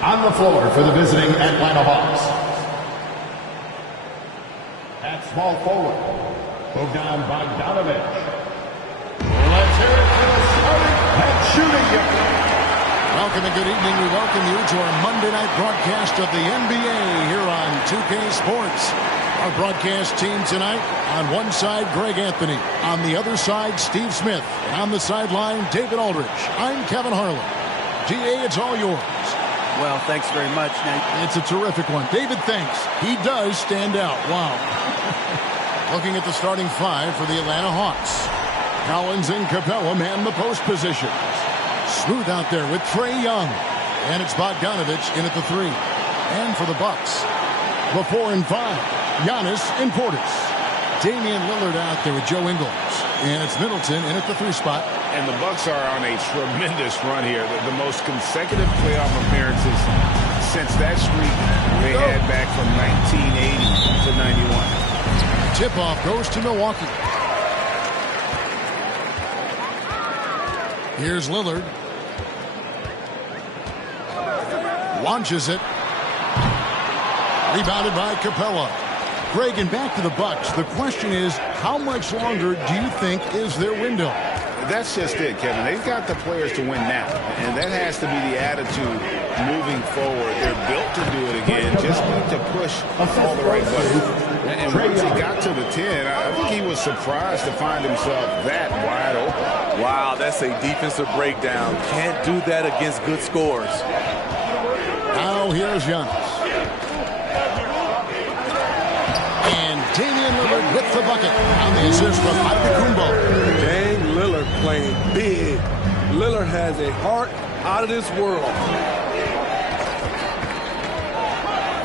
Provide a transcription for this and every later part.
On the floor for the visiting Atlanta Hawks. At small forward, Bogdan Bogdanovic. Let's hear it for the starting and shooting unit. Welcome and good evening. We welcome you to our Monday night broadcast of the NBA here on 2K Sports. Our broadcast team tonight, on one side, Greg Anthony. On the other side, Steve Smith. And on the sideline, David Aldridge. I'm Kevin Harlan. DA, it's all yours. Well, thanks very much, Nate. It's a terrific one. David, thanks. He does stand out. Wow. Looking at the starting five for the Atlanta Hawks. Collins and Capella man the post positions. Smooth out there with Trae Young. And it's Bogdanovic in at the three. And for the Bucks, the 4 and 5, Giannis and Portis. Damian Lillard out there with Joe Ingles. And it's Middleton in at the 3 spot. And the Bucks are on a tremendous run here. The most consecutive playoff appearances since that streak they had back from 1980 to 91. Tip-off goes to Milwaukee. Here's Lillard. Launches it. Rebounded by Capella. Greg, and back to the Bucks. The question is, how much longer do you think is their window? That's just it, Kevin. They've got the players to win now, and that has to be the attitude moving forward. They're built to do it again. Just need to push all the right buttons. And once he got to the 10, I think he was surprised to find himself that wide open. Wow, that's a defensive breakdown. Can't do that against good scores. Now here's Giannis. And Damian Lillard with the bucket on the assist from Antetokounmpo. Dang, Lillard playing big. Lillard has a heart out of this world.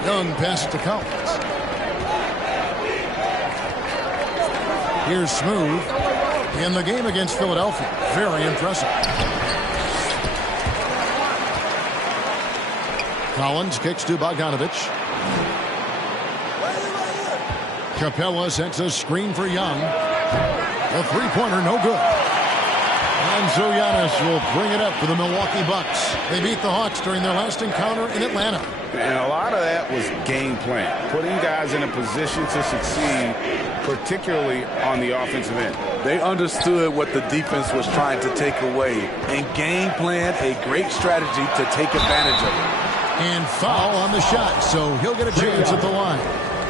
Young passes to Collins. Here's Smooth in the game against Philadelphia. Very impressive. Collins kicks to Bogdanovic. Capella sets a screen for Young. The three-pointer, no good. And so Giannis will bring it up for the Milwaukee Bucks. They beat the Hawks during their last encounter in Atlanta. And a lot of that was game plan, putting guys in a position to succeed, particularly on the offensive end. They understood what the defense was trying to take away and game planned a great strategy to take advantage of it. And foul on the shot, so he'll get a chance at the line.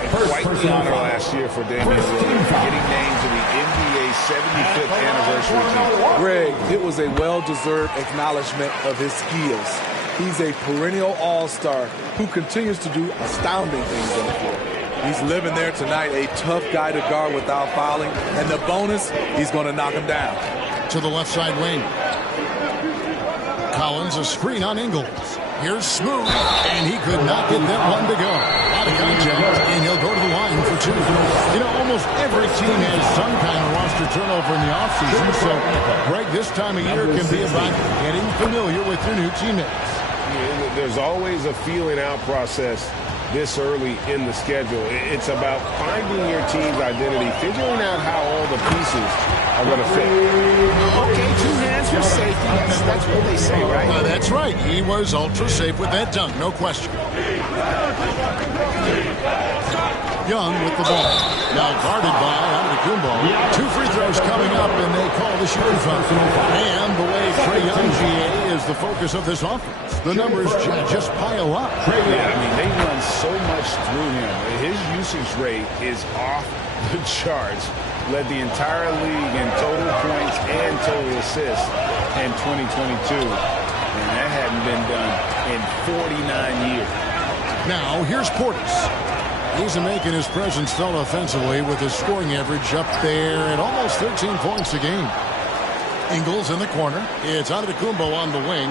Quite the honor last year for Damian Lillard, getting named to the NBA 75th anniversary team. Greg, it was a well-deserved acknowledgement of his skills. He's a perennial all-star who continues to do astounding things on the floor. He's living there tonight, a tough guy to guard without fouling. And the bonus, he's going to knock him down. To the left side wing. Collins, a screen on Ingles. Here's Smooth, and he could not get that one to go. Out of contact, and he'll go to the line for 2. You know, almost every team has some kind of roster turnover in the offseason, so, Greg, this time of year can be about getting familiar with your new teammates. There's always a feeling out process this early in the schedule. It's about finding your team's identity, figuring out how all the pieces are going to fit. Okay, 2 hands for safety. That's what they say, right? That's right. He was ultra safe with that dunk, no question. Young with the ball. Now guarded by Antetokounmpo. 2 free throws coming up, and they call the shooting foul. And the way Trae Young, GA, is the focus of this offense. The numbers just pile up. Yeah, I mean, they run so much through him. His usage rate is off the charts. Led the entire league in total points and total assists in 2022. And that hadn't been done in 49 years. Now, here's Portis. He's making his presence felt offensively with his scoring average up there at almost 13 points a game. Ingles in the corner. It's Antetokounmpo on the wing.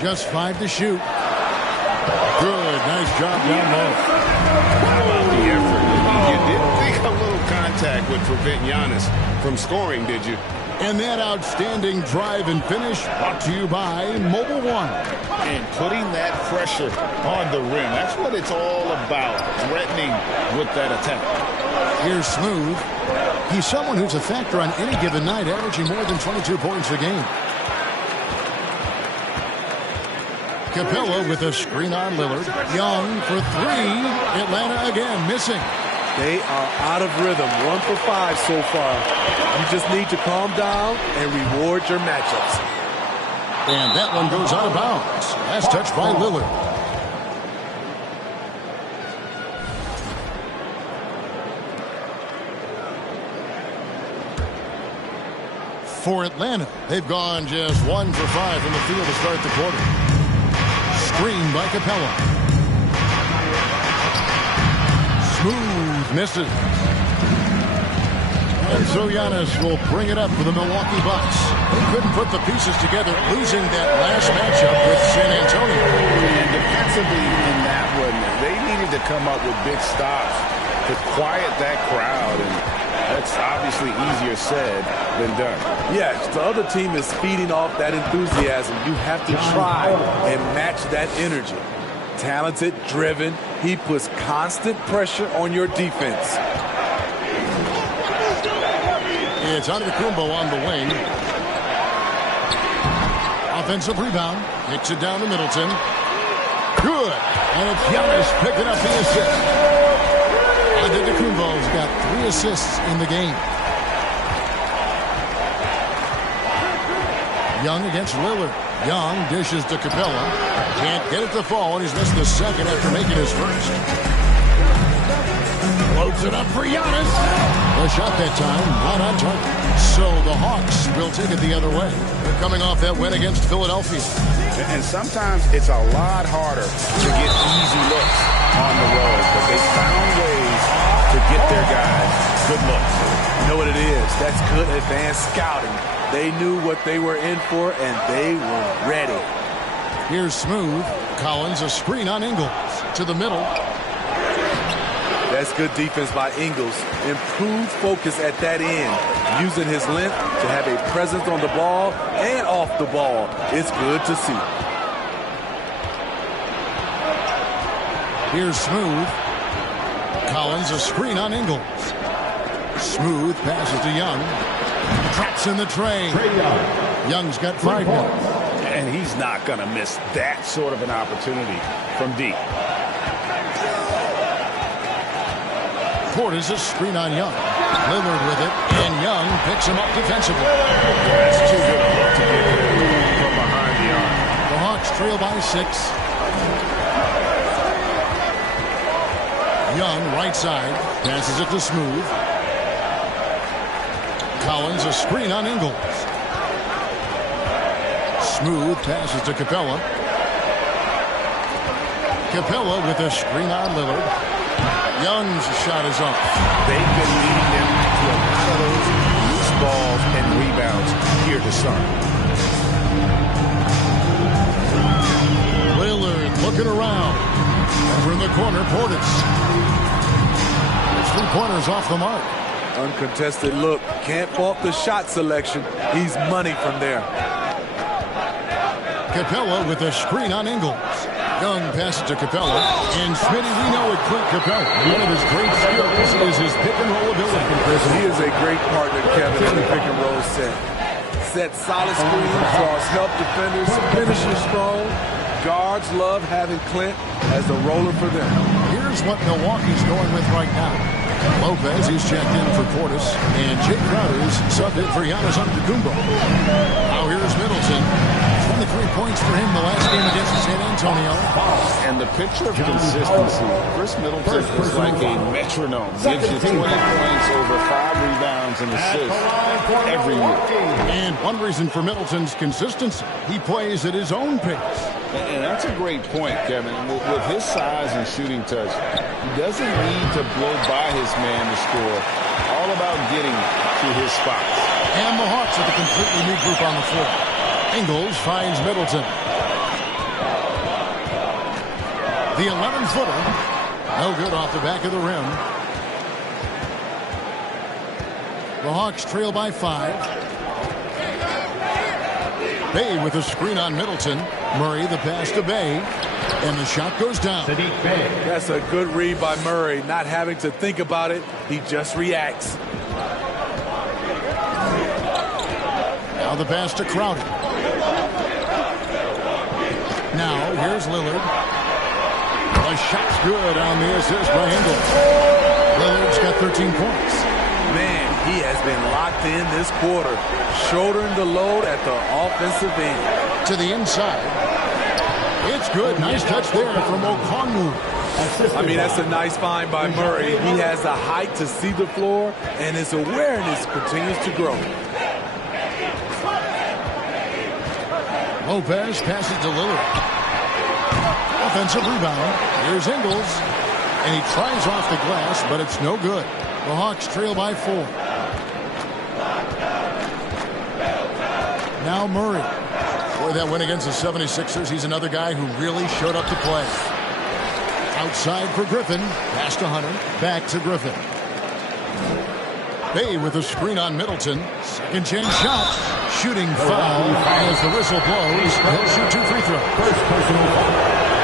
Just 5 to shoot. Good. Nice job down low. How about the effort? You didn't think a little contact would prevent Giannis from scoring, did you? And that outstanding drive and finish brought to you by Mobile One. And putting that pressure on the rim. That's what it's all about, threatening with that attack. Here's Smooth. He's someone who's a factor on any given night, averaging more than 22 points a game. Capella with a screen on Lillard. Young for three. Atlanta again missing. They are out of rhythm. 1 for 5 so far. You just need to calm down and reward your matchups. And that one goes out of bounds. Last touch by Lillard. For Atlanta, they've gone just 1 for 5 from the field to start the quarter. Screen by Capella. Smooth misses. And so Giannis will bring it up for the Milwaukee Bucks. They couldn't put the pieces together, losing that last matchup with San Antonio. And defensively in that one, they needed to come up with big stops to quiet that crowd, and that's obviously easier said than done. Yes, the other team is feeding off that enthusiasm. You have to try and match that energy. Talented, driven, he puts constant pressure on your defense. It's Antetokounmpo on the wing. Offensive rebound. Kicks it down to Middleton. Good. And it's Giannis picking up the assist. Antetokounmpo's got 3 assists in the game. Young against Lillard. Young dishes to Capella. Can't get it to fall, and he's missed the second after making his first. Loads it up for Giannis. The shot that time, not on target. So the Hawks will take it the other way. They're coming off that win against Philadelphia. And sometimes it's a lot harder to get easy looks on the road, but they found ways to get their guys good looks. You know what it is? That's good advanced scouting. They knew what they were in for, and they were ready. Here's Smooth. Collins, a screen on Ingles. To the middle. That's good defense by Ingles. Improved focus at that end. Using his length to have a presence on the ball and off the ball. It's good to see. Here's Smooth. Collins, a screen on Ingles. Smooth passes to Young. Traps in the tray. Young's got 5 points. And he's not going to miss that sort of an opportunity from deep. Portis, a screen on Young. Lillard with it, and Young picks him up defensively. That's too good a look to get from behind the arc. The Hawks trail by 6. Young, right side, passes it to Smooth. Collins, a screen on Ingles. Smooth passes to Capella. Capella with a screen on Lillard. Young's shot is off. They've been leading them to a lot of those loose balls and rebounds here to start. Lillard looking around. Over in the corner, Portis. 3-pointers off the mark. Uncontested look. Can't fault the shot selection. He's money from there. Capella with a screen on Ingles. Young passes to Capella. And Smitty, we know with Clint Capella, one of his great skills is his pick-and-roll ability. He is a great partner, Kevin, in the pick-and-roll set. Set solid screens, draws help defenders, finishes strong. Guards love having Clint as the roller for them. Here's what Milwaukee's going with right now. Lopez, he's checked in for Portis. And Jake Crowder's subbed in for Giannis Antetokounmpo. Now here's Middleton. 23 points for him the last game against San Antonio. And the picture of consistency. Chris Middleton is like a metronome. Gives you 20 points, over 5 rebounds and assists every year. And one reason for Middleton's consistency, he plays at his own pace. And that's a great point, Kevin. With his size and shooting touch, he doesn't need to blow by his man to score. All about getting to his spots. And the Hawks with a completely new group on the floor. Ingles finds Middleton. The 11-footer. No good off the back of the rim. The Hawks trail by 5. Bay with a screen on Middleton. Murray the pass to Bay. And the shot goes down. That's a good read by Murray. Not having to think about it. He just reacts. Now the pass to Crowder. Now, here's Lillard. The shot's good on the assist by Ingles. Lillard's got 13 points. Man, he has been locked in this quarter, shouldering the load at the offensive end. To the inside. It's good. Nice touch there from Okongwu. I mean, that's a nice find by Murray. He has the height to see the floor, and his awareness continues to grow. Lopez passes to Lillard. Offensive rebound. Here's Ingles. And he tries off the glass, but it's no good. The Hawks trail by 4. Now Murray. Boy, that win against the 76ers. He's another guy who really showed up to play. Outside for Griffin. Pass to Hunter. Back to Griffin. Bay with a screen on Middleton. Second chance shot. Shooting foul as the whistle blows. He'll shoot 2 free throws.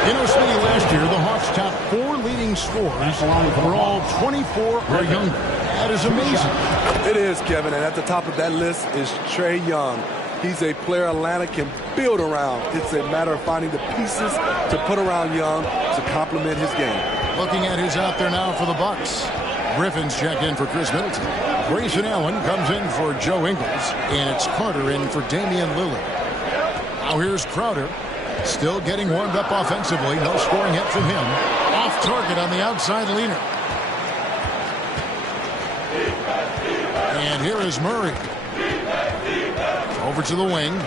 You know, Smitty, last year, the Hawks' top 4 leading scorers were all 24 or younger. That is amazing. It is, Kevin, and at the top of that list is Trae Young. He's a player Atlanta can build around. It's a matter of finding the pieces to put around Young to complement his game. Looking at who's out there now for the Bucks. Griffin's checked in for Chris Middleton. Grayson Allen comes in for Joe Ingles. And it's Carter in for Damian Lillard. Now here's Crowder. Still getting warmed up offensively. No scoring hit from him. Off target on the outside leaner. And here is Murray. Over to the wing.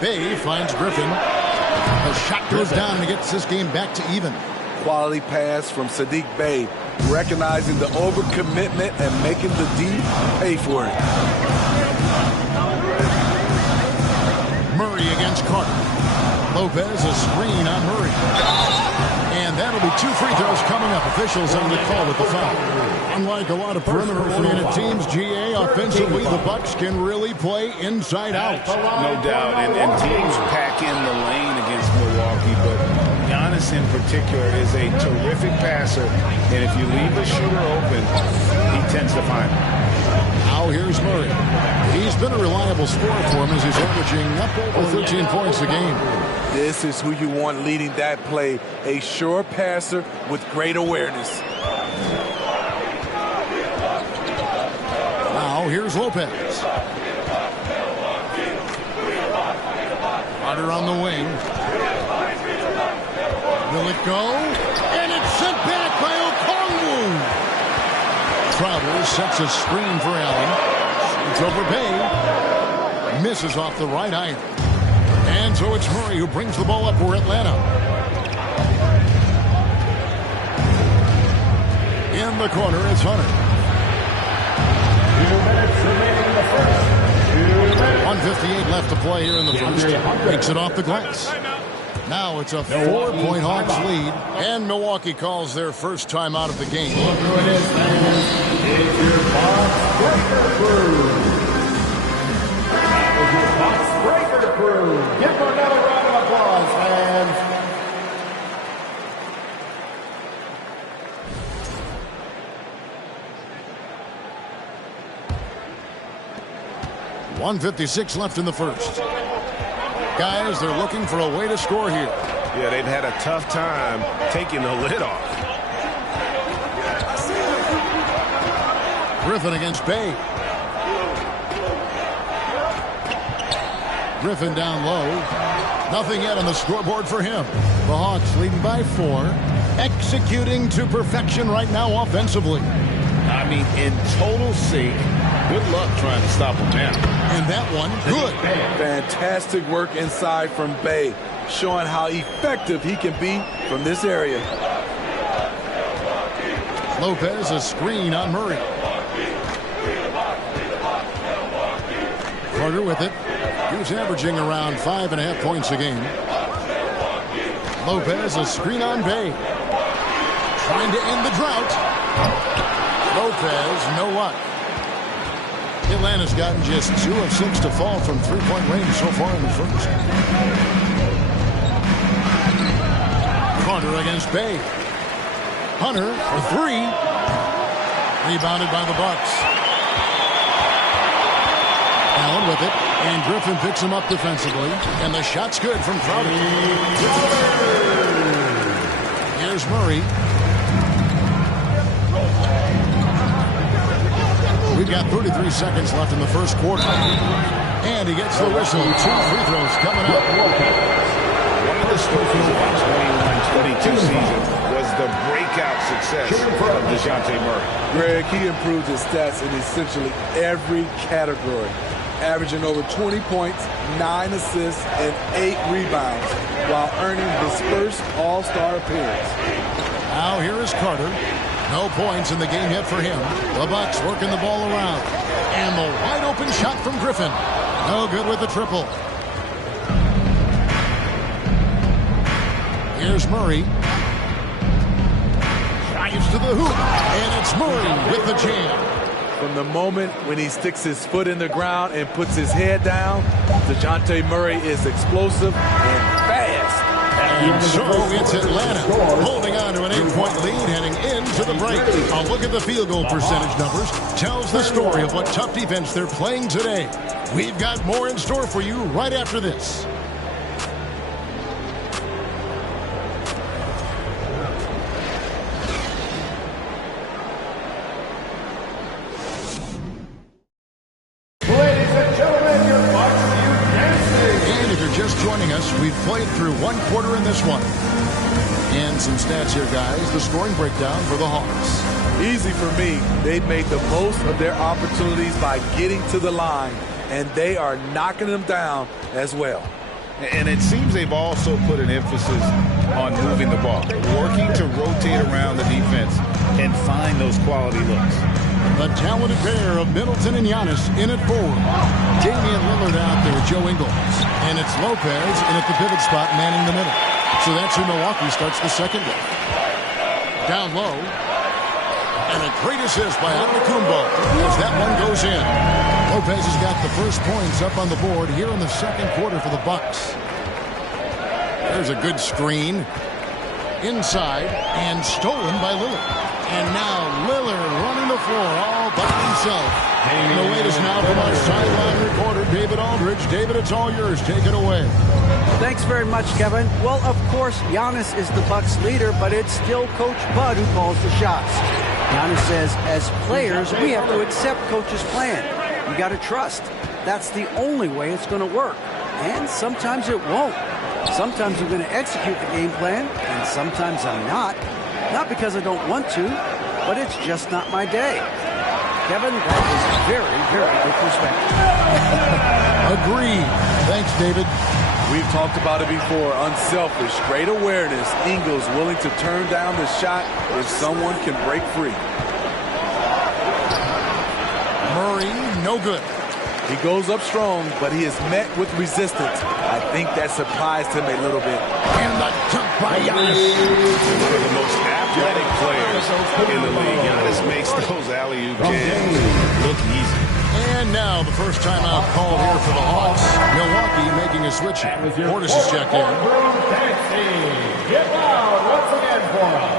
Bay finds Griffin. The shot goes down and gets this game back to even. Quality pass from Sadiq Bey, recognizing the overcommitment and making the D pay for it. Murray against Carter. Lopez a screen on Murray. And that'll be 2 free throws coming up. Officials on the call with the foul. Unlike a lot of perimeter-oriented teams, GA, offensively, the Bucks can really play inside out. No doubt. And teams pack in the lane against Milwaukee, but Giannis in particular is a terrific passer. And if you leave the shooter open, he tends to find him. Now here's Murray. He's been a reliable scorer for him as he's averaging up over 13 points a game. This is who you want leading that play. A sure passer with great awareness. Now here's Lopez. Carter on the wing. Will it go? And it's sent back by Okongwu. Crowder sets a screen for Allen. Shoots over Bay. Misses off the right iron. And so it's Murray who brings the ball up for Atlanta. In the corner, it's Hunter. 1:58 left to play here in the first. Takes it off the glass. Now it's a 4-point Hawks lead. And Milwaukee calls their first time out of the game. Look who it is, fans. It's your Box Breaker crew. It's your Box Breaker crew. Give them another round of applause, fans. .156 left in the first. Guys, they're looking for a way to score here. Yeah, they've had a tough time taking the lid off. Griffin against Bay. Griffin down low. Nothing yet on the scoreboard for him. The Hawks leading by 4. Executing to perfection right now offensively. I mean, in total sync. Good luck trying to stop him now. And that one, good. Fantastic work inside from Bay, showing how effective he can be from this area. Lopez a screen on Murray. Carter with it. He's averaging around 5.5 points a game. Lopez a screen on Bay. Trying to end the drought. Lopez, no luck. Atlanta's gotten just 2 of 6 to fall from three-point range so far in the first. Carter against Bay. Hunter for 3. Rebounded by the Bucks. Allen with it. And Griffin picks him up defensively. And the shot's good from Crowder. Here's Murray. We've got 33 seconds left in the first quarter. And he gets the whistle. 2 free throws coming up. One of the stories of the 21-22 season was the breakout success of DeJounte Murray. Greg, he improved his stats in essentially every category, averaging over 20 points, 9 assists, and 8 rebounds, while earning his first All-Star appearance. Now here is Carter. No points in the game yet for him. The Bucks working the ball around. And the wide open shot from Griffin. No good with the triple. Here's Murray. Drives to the hoop. And it's Murray with the jam. From the moment when he sticks his foot in the ground and puts his head down, DeJounte Murray is explosive and fast. And so it's Atlanta holding on to an 8-point lead heading into the break. A look at the field goal percentage numbers tells the story of what tough defense they're playing today. We've got more in store for you right after this. Joining us, we've played through one quarter in this one. And some stats here, guys. The scoring breakdown for the Hawks. Easy for me. They've made the most of their opportunities by getting to the line, and they are knocking them down as well. And it seems they've also put an emphasis on moving the ball, working to rotate around the defense and find those quality looks. The talented pair of Middleton and Giannis in at forward. Damian Lillard out there, Joe Ingles. And it's Lopez in at the pivot spot, manning the middle. So that's who Milwaukee starts the second with. Down low. And a great assist by Antetokounmpo as that one goes in. Lopez has got the first points up on the board here in the second quarter for the Bucks. There's a good screen. Inside and stolen by Lillard. And now Lillard running the floor all by himself. And the wait is now from our sideline reporter, David Aldridge. David, it's all yours. Take it away. Thanks very much, Kevin. Well, of course, Giannis is the Bucks leader, but it's still Coach Bud who calls the shots. Giannis says, as players, we have to accept Coach's plan. You got to trust. That's the only way it's going to work. And sometimes it won't. Sometimes I'm going to execute the game plan, and sometimes I'm not. Not because I don't want to, but it's just not my day. Kevin, that is very, very good perspective. Agreed. Thanks, David. We've talked about it before. Unselfish, great awareness. Ingles willing to turn down the shot if someone can break free. Murray, no good. He goes up strong, but he is met with resistance. I think that surprised him a little bit. And the jump by Giannis. One of the most athletic players in the league. Giannis makes those alley-oop jams look easy. And now the first timeout called here for the Hawks. Milwaukee making a switch. Portis is checked in. Get loud once again for him.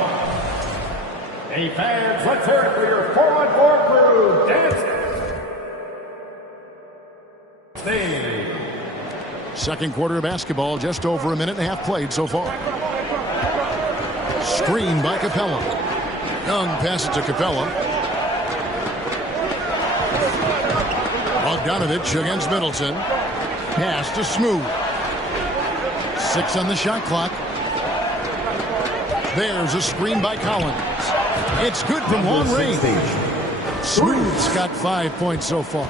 Hey fans, let's hear it for your 4-on-4 crew. Dance. Second quarter of basketball, just over a minute and a half played so far. Screen by Capella. Young passes to Capella. Bogdanovich against Middleton. Pass to Smooth. 6 on the shot clock. There's a screen by Collins. It's good from long range. Smooth's got 5 points so far.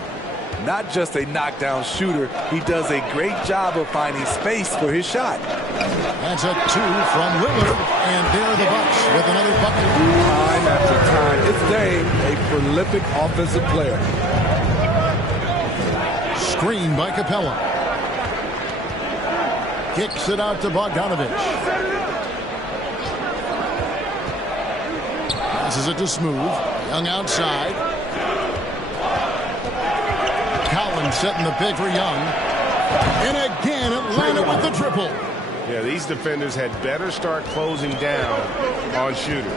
Not just a knockdown shooter, he does a great job of finding space for his shot. That's a 2 from Lillard, and there are the Bucks with another bucket. Time after time, it's Dame, a prolific offensive player. Screen by Capella. Kicks it out to Bogdanovich. Passes it to Smooth. Young outside. Collins setting the pick for Young. And again, Atlanta with the triple. Yeah, these defenders had better start closing down on shooter.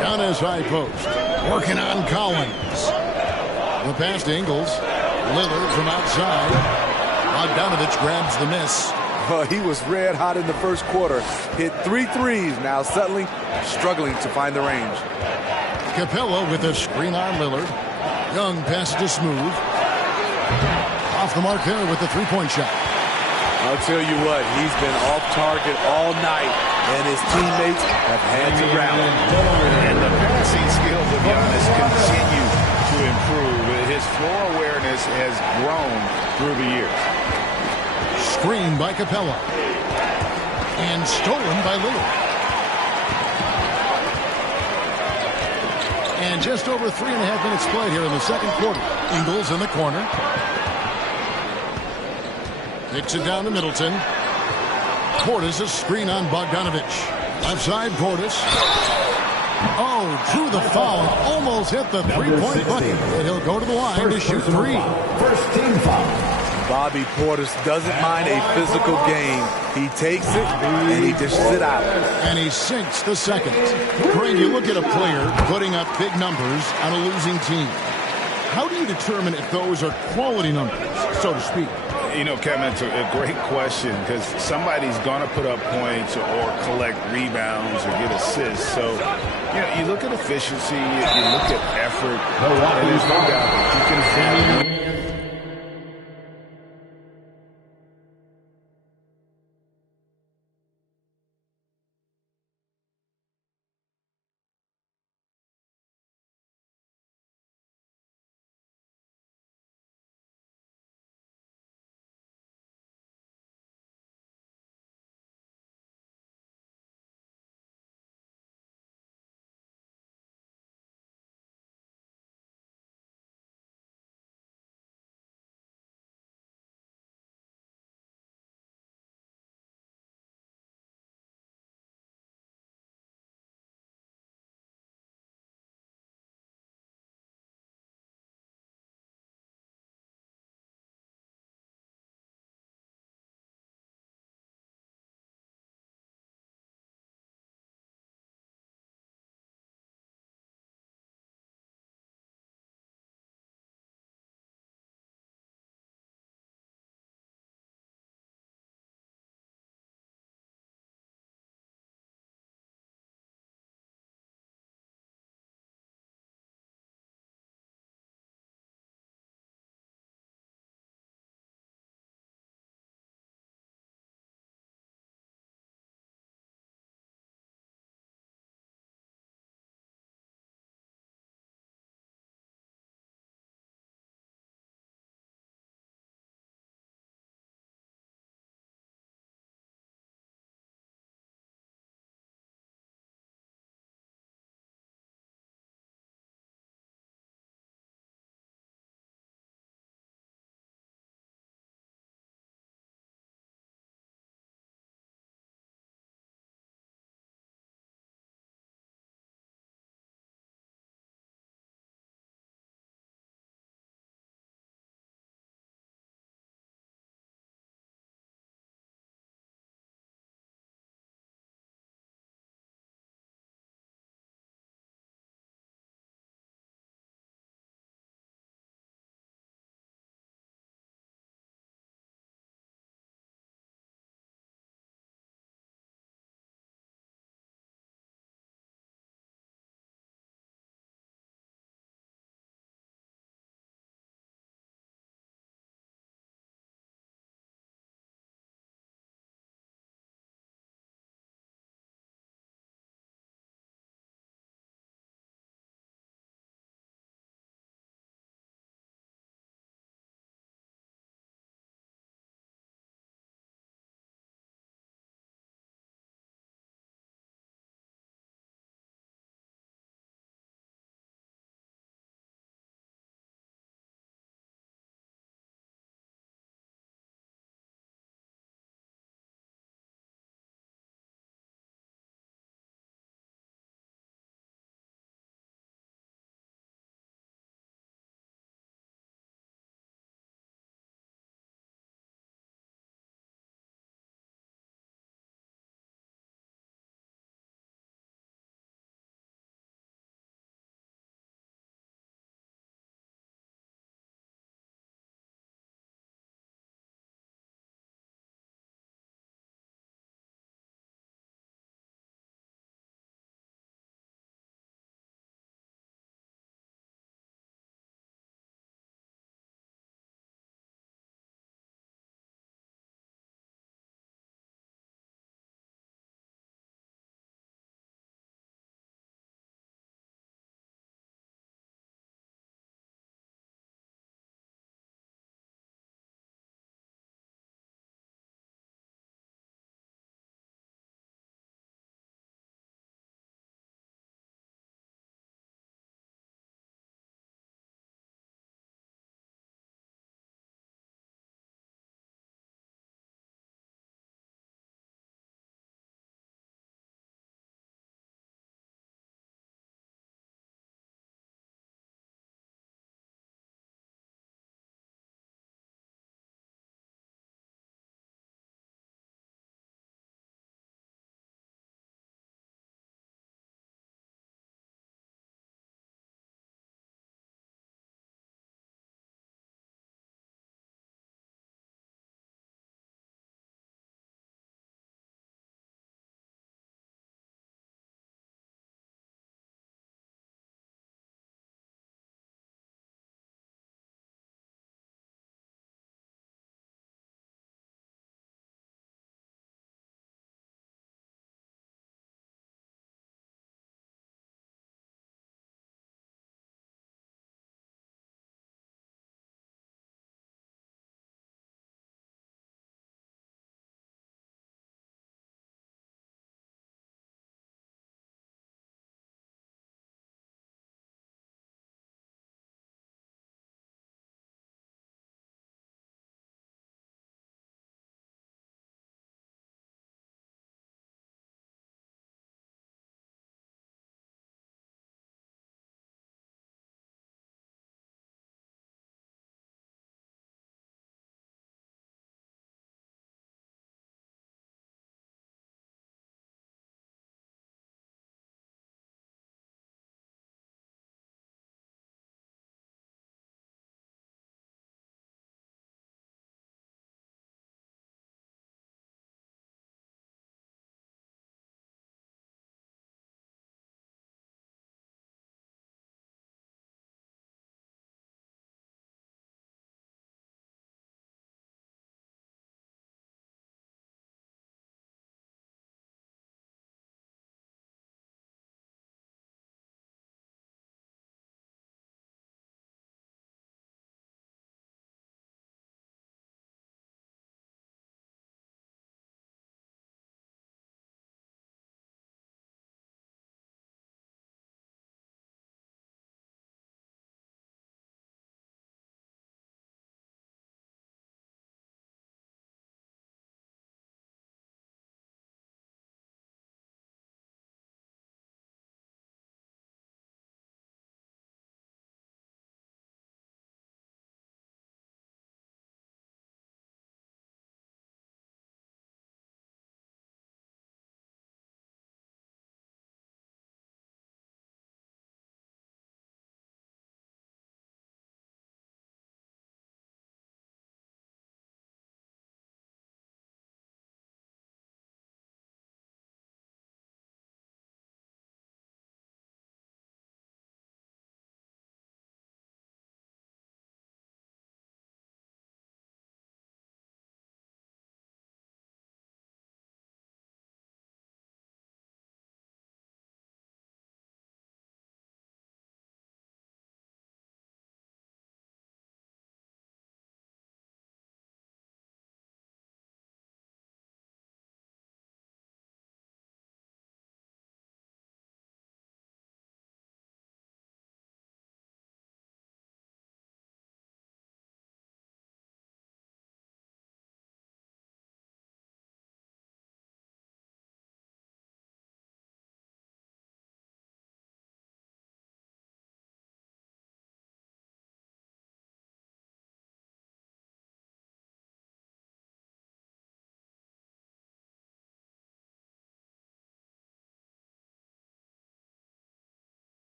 Giannis high post. Working on Collins. The pass to Ingles. Lillard from outside. Bogdanovich grabs the miss. He was red hot in the first quarter. Hit 3 threes. Now suddenly struggling to find the range. Capella with a screen on Lillard. Young passes to Smooth. Off the mark there with the three-point shot. I'll tell you what, he's been off target all night, and his teammates have had to rally. And the passing skills of Giannis continue to improve. His floor awareness has grown through the years. Screen by Capella. And stolen by Lillard. And just over 3.5 minutes played here in the second quarter. Ingles in the corner. Kicks it down to Middleton. Portis a screen on Bogdanovich. Left side, Portis. Oh, drew the foul and almost hit the three-point bucket. And he'll go to the line to shoot three. First team foul. Bobby Portis doesn't mind a physical game. He takes it and he dishes it out. And he sinks the second. Craig, you look at a player putting up big numbers on a losing team. How do you determine if those are quality numbers, so to speak? You know, Kevin, it's a great question because somebody's going to put up points or collect rebounds or get assists. So, you know, you look at efficiency, you look at effort, and there's no doubt that you can have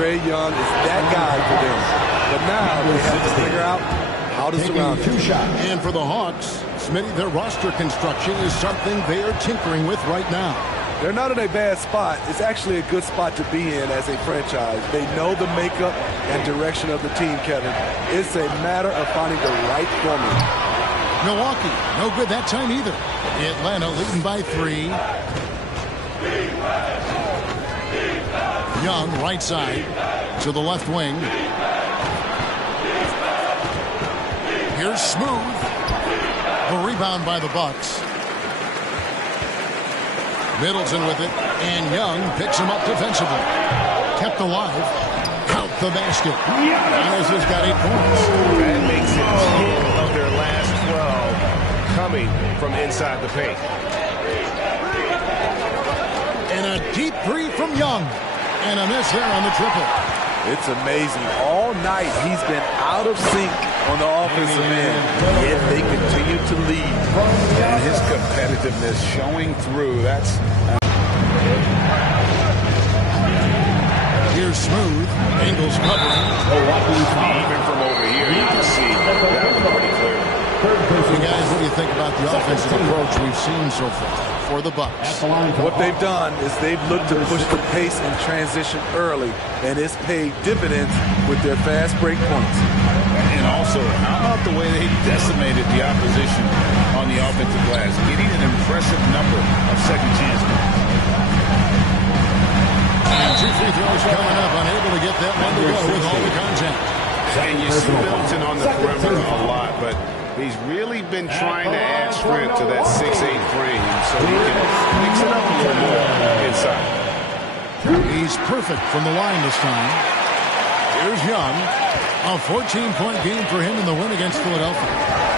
Trae Young is that guy for them. But now they have to figure out how to surround him. And for the Hawks, Smitty, their roster construction is something they are tinkering with right now. They're not in a bad spot. It's actually a good spot to be in as a franchise. They know the makeup and direction of the team, Kevin. It's a matter of finding the right formula. Milwaukee, no good that time either. Atlanta leading by 3. Young, right side, to the left wing. Here's Smooth. A rebound by the Bucks. Middleton with it, and Young picks him up defensively. Kept alive. Count the basket. Giannis has got 8 points. That makes it 10 of their last 12 coming from inside the paint. And a deep 3 from Young. And a miss there on the triple. It's amazing. All night he's been out of sync on the offensive end, yet they continue to lead. And his competitiveness showing through. That's Here's Smooth. Angles covering. even from over here, you can see that one pretty clear. Hey guys, what do you think about the offensive approach we've seen so far for the Bucks? What they've done is they've looked to push the pace and transition early, and it's paid dividends with their fast break points. And also, how about the way they decimated the opposition on the offensive glass, getting an impressive number of second chance points. And 2 free throws coming up, unable to get that one to go with all the contact. And you see Middleton on the perimeter a lot, but he's really been trying to add strength to that 6'8" frame so he can mix it up a little more inside. He's perfect from the line this time. Here's Young. A 14-point game for him in the win against Philadelphia.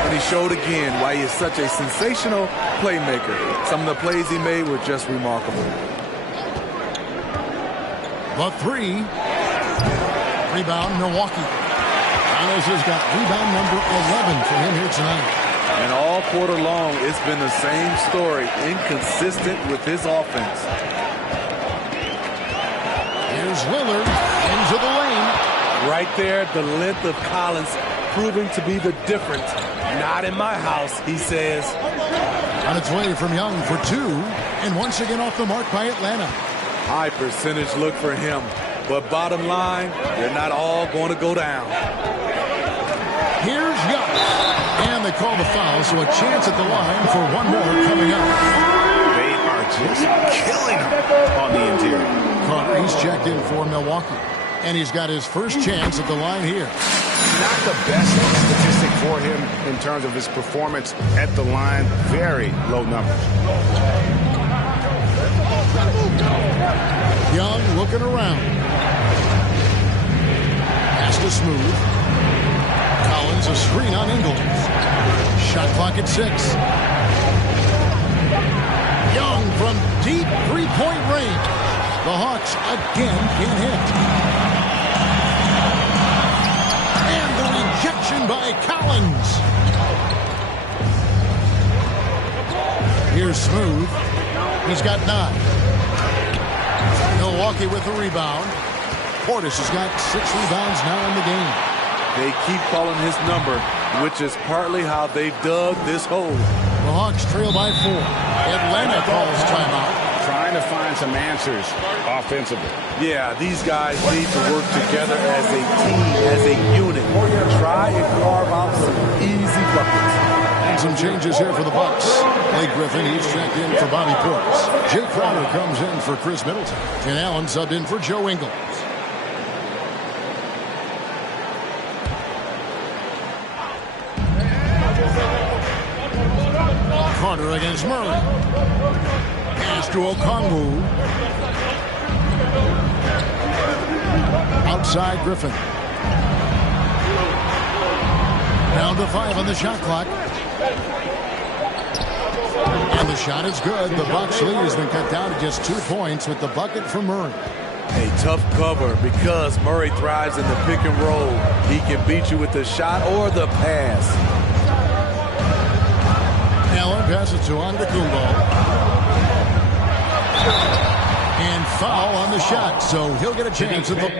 And he showed again why he is such a sensational playmaker. Some of the plays he made were just remarkable. The 3. Rebound, Milwaukee. Giannis has got rebound number 11 for him here tonight. And all quarter long, it's been the same story, inconsistent with his offense. Here's Lillard into the lane. Right there, the length of Collins proving to be the difference. Not in my house, he says. On its way from Young for 2. And once again off the mark by Atlanta. High percentage look for him. But bottom line, they're not all going to go down. Here's Young. And they call the foul, so a chance at the line for one more coming up. They are just killing him on the interior. Carter, he's checked in for Milwaukee. And he's got his first chance at the line here. Not the best statistic for him in terms of his performance at the line. Very low numbers. Young looking around. Pass to Smooth. Collins a screen on Ingles. Shot clock at 6. Young from deep 3-point range. The Hawks again can't hit. And the rejection by Collins. Here's Smooth. He's got 9. Milwaukee with the rebound. Portis has got 6 rebounds now in the game. They keep calling his number, which is partly how they've dug this hole. The Hawks trail by 4. Atlanta calls timeout. Trying to find some answers offensively. Yeah, these guys need to work together as a team, as a unit. Try and carve out some easy buckets. And some changes here for the Bucks. Blake Griffin, he's checked in for Bobby Portis. Jake Crowder comes in for Chris Middleton. And Allen subbed in for Joe Ingles. Carter against Murray. Pass to Okongwu. Outside Griffin. Down to 5 on the shot clock. And the shot is good. The Bucks lead has been cut down to just 2 points with the bucket from Murray. A tough cover because Murray thrives in the pick and roll. He can beat you with the shot or the pass. Allen passes to Antetokounmpo. And foul on the shot, so he'll get a chance at the...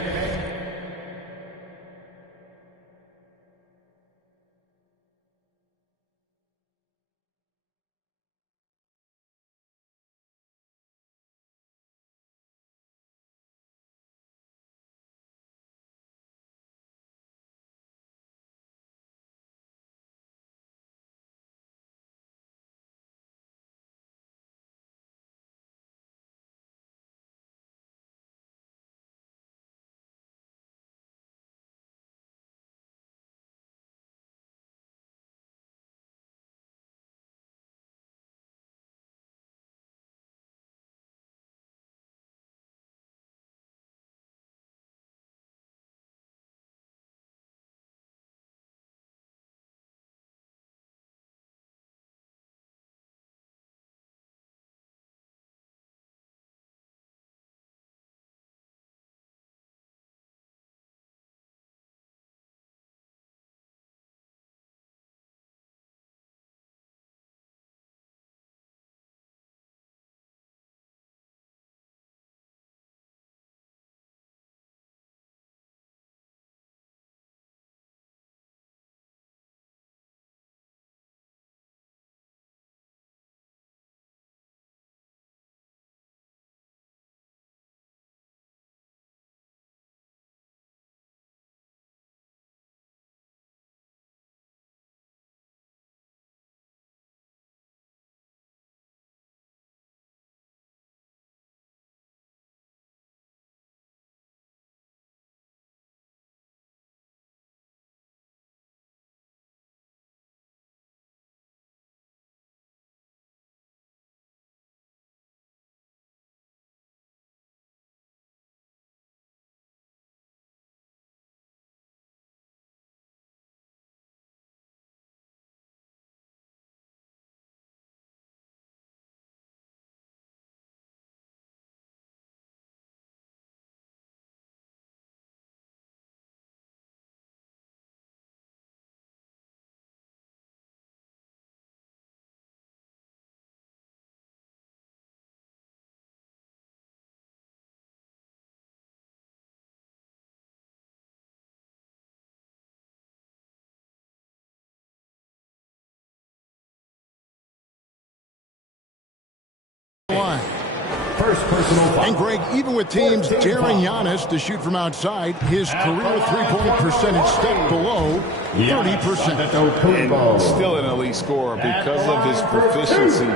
And Greg, even with teams daring Giannis to shoot from outside, his career three-point percentage stepped below 30%. And still an elite scorer because of his proficiency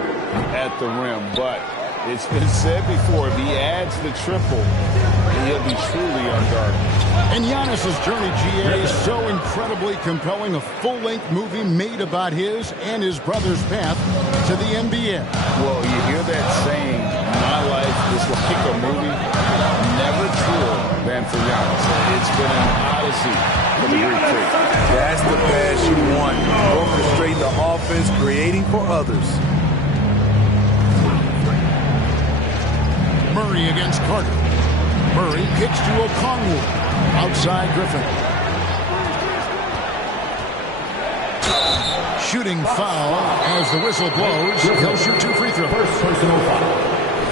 at the rim. But it's been said before, if he adds the triple, he'll be truly unguardable. And Giannis' journey, GA, is so incredibly compelling. A full-length movie made about his and his brother's path to the NBA. Well, you hear that saying, my life is like a movie. Never truer than for Giannis. It's been an odyssey for the Greek freak. That's the pass you want. Orchestrating the offense, creating for others. Murray against Carter. Murray kicks to Okongwu. Outside Griffin. Shooting foul as the whistle blows. He'll shoot 2 free throws.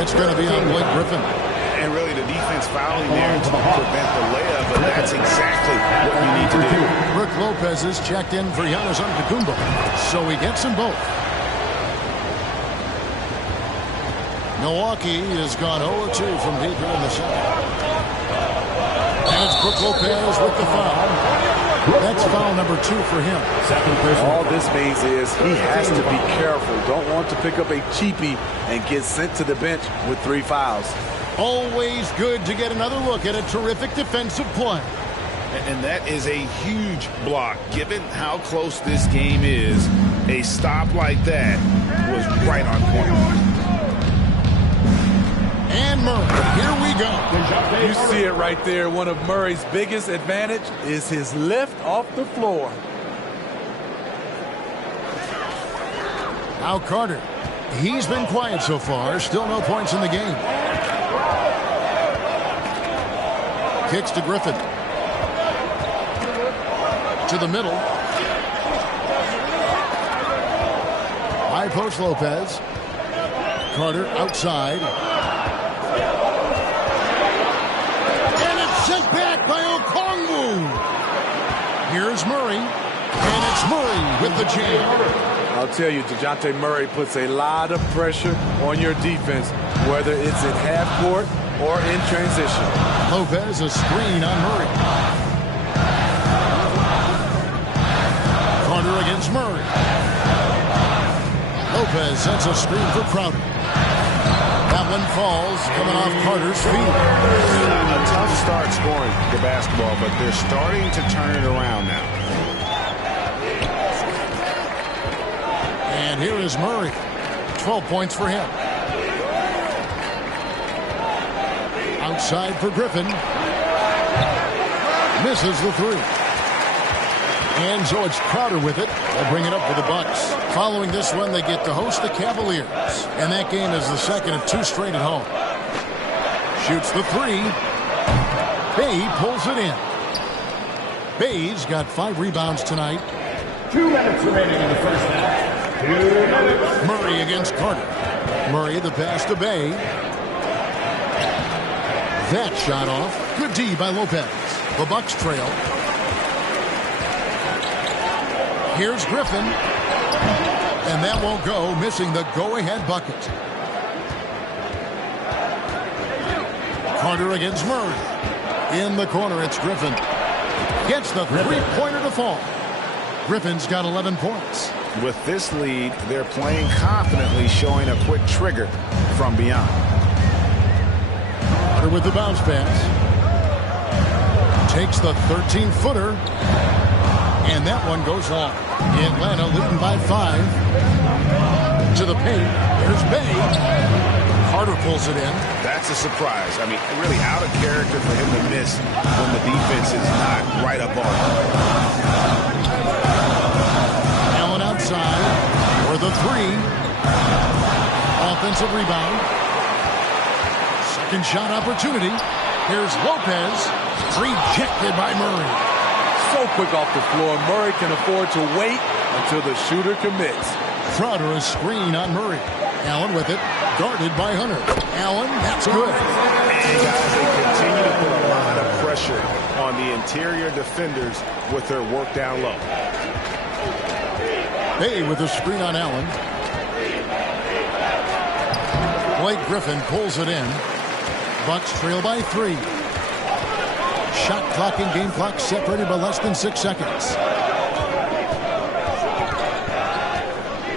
It's going to be on Blake Griffin. And really the defense fouling there to prevent the layup, but that's exactly what you need to do. Brook Lopez is checked in for Giannis Antetokounmpo, so he gets them both. Milwaukee has gone 0-2 from deep in the second. And it's Brook Lopez with the foul. That's foul number 2 for him. All this means is he has to be careful. Don't want to pick up a cheapie and get sent to the bench with 3 fouls. Always good to get another look at a terrific defensive play. And that is a huge block. Given how close this game is, a stop like that was right on point. And Murray, here we go. You see it right there. One of Murray's biggest advantage is his lift off the floor. Now Carter. He's been quiet so far. Still no points in the game. Kicks to Griffin. To the middle. High post Lopez. Carter outside. And it's sent back by Okongwu. Here's Murray. And it's Murray with the jam. I'll tell you, DeJounte Murray puts a lot of pressure on your defense, whether it's in half court or in transition. Lopez, a screen on Murray. Carter against Murray. Lopez sets a screen for Crowder. That one falls, coming off Carter's feet. A tough start scoring the basketball, but they're starting to turn it around now. And here is Murray. 12 points for him. Outside for Griffin. Misses the 3. And so it's Crowder with it. They'll bring it up for the Bucks. Following this one, they get to host the Cavaliers. And that game is the second of 2 straight at home. Shoots the 3. Bay pulls it in. Bay's got 5 rebounds tonight. 2 minutes remaining in the first half. 2 minutes. Murray against Carter. Murray the pass to Bay. That shot off. Good D by Lopez. The Bucks trail. Here's Griffin. And that won't go, missing the go-ahead bucket. Carter against Murray. In the corner, it's Griffin. Gets the three-pointer to fall. Griffin's got 11 points. With this lead, they're playing confidently, showing a quick trigger from beyond. Carter with the bounce pass. Takes the 13-footer. And that one goes long. Atlanta leading by 5. To the paint. There's Bay. Carter pulls it in. That's a surprise. I mean, really out of character for him to miss when the defense is not right up on him. Allen outside for the 3. Offensive rebound. Second shot opportunity. Here's Lopez. Rejected by Murray. So quick off the floor, Murray can afford to wait until the shooter commits. Crowder a screen on Murray. Allen with it, guarded by Hunter. Allen, that's good. And guys, they continue to put a lot of pressure on the interior defenders with their work down low. Bay with a screen on Allen. Blake Griffin pulls it in. Bucks trail by 3. Shot clock and game clock separated by less than 6 seconds.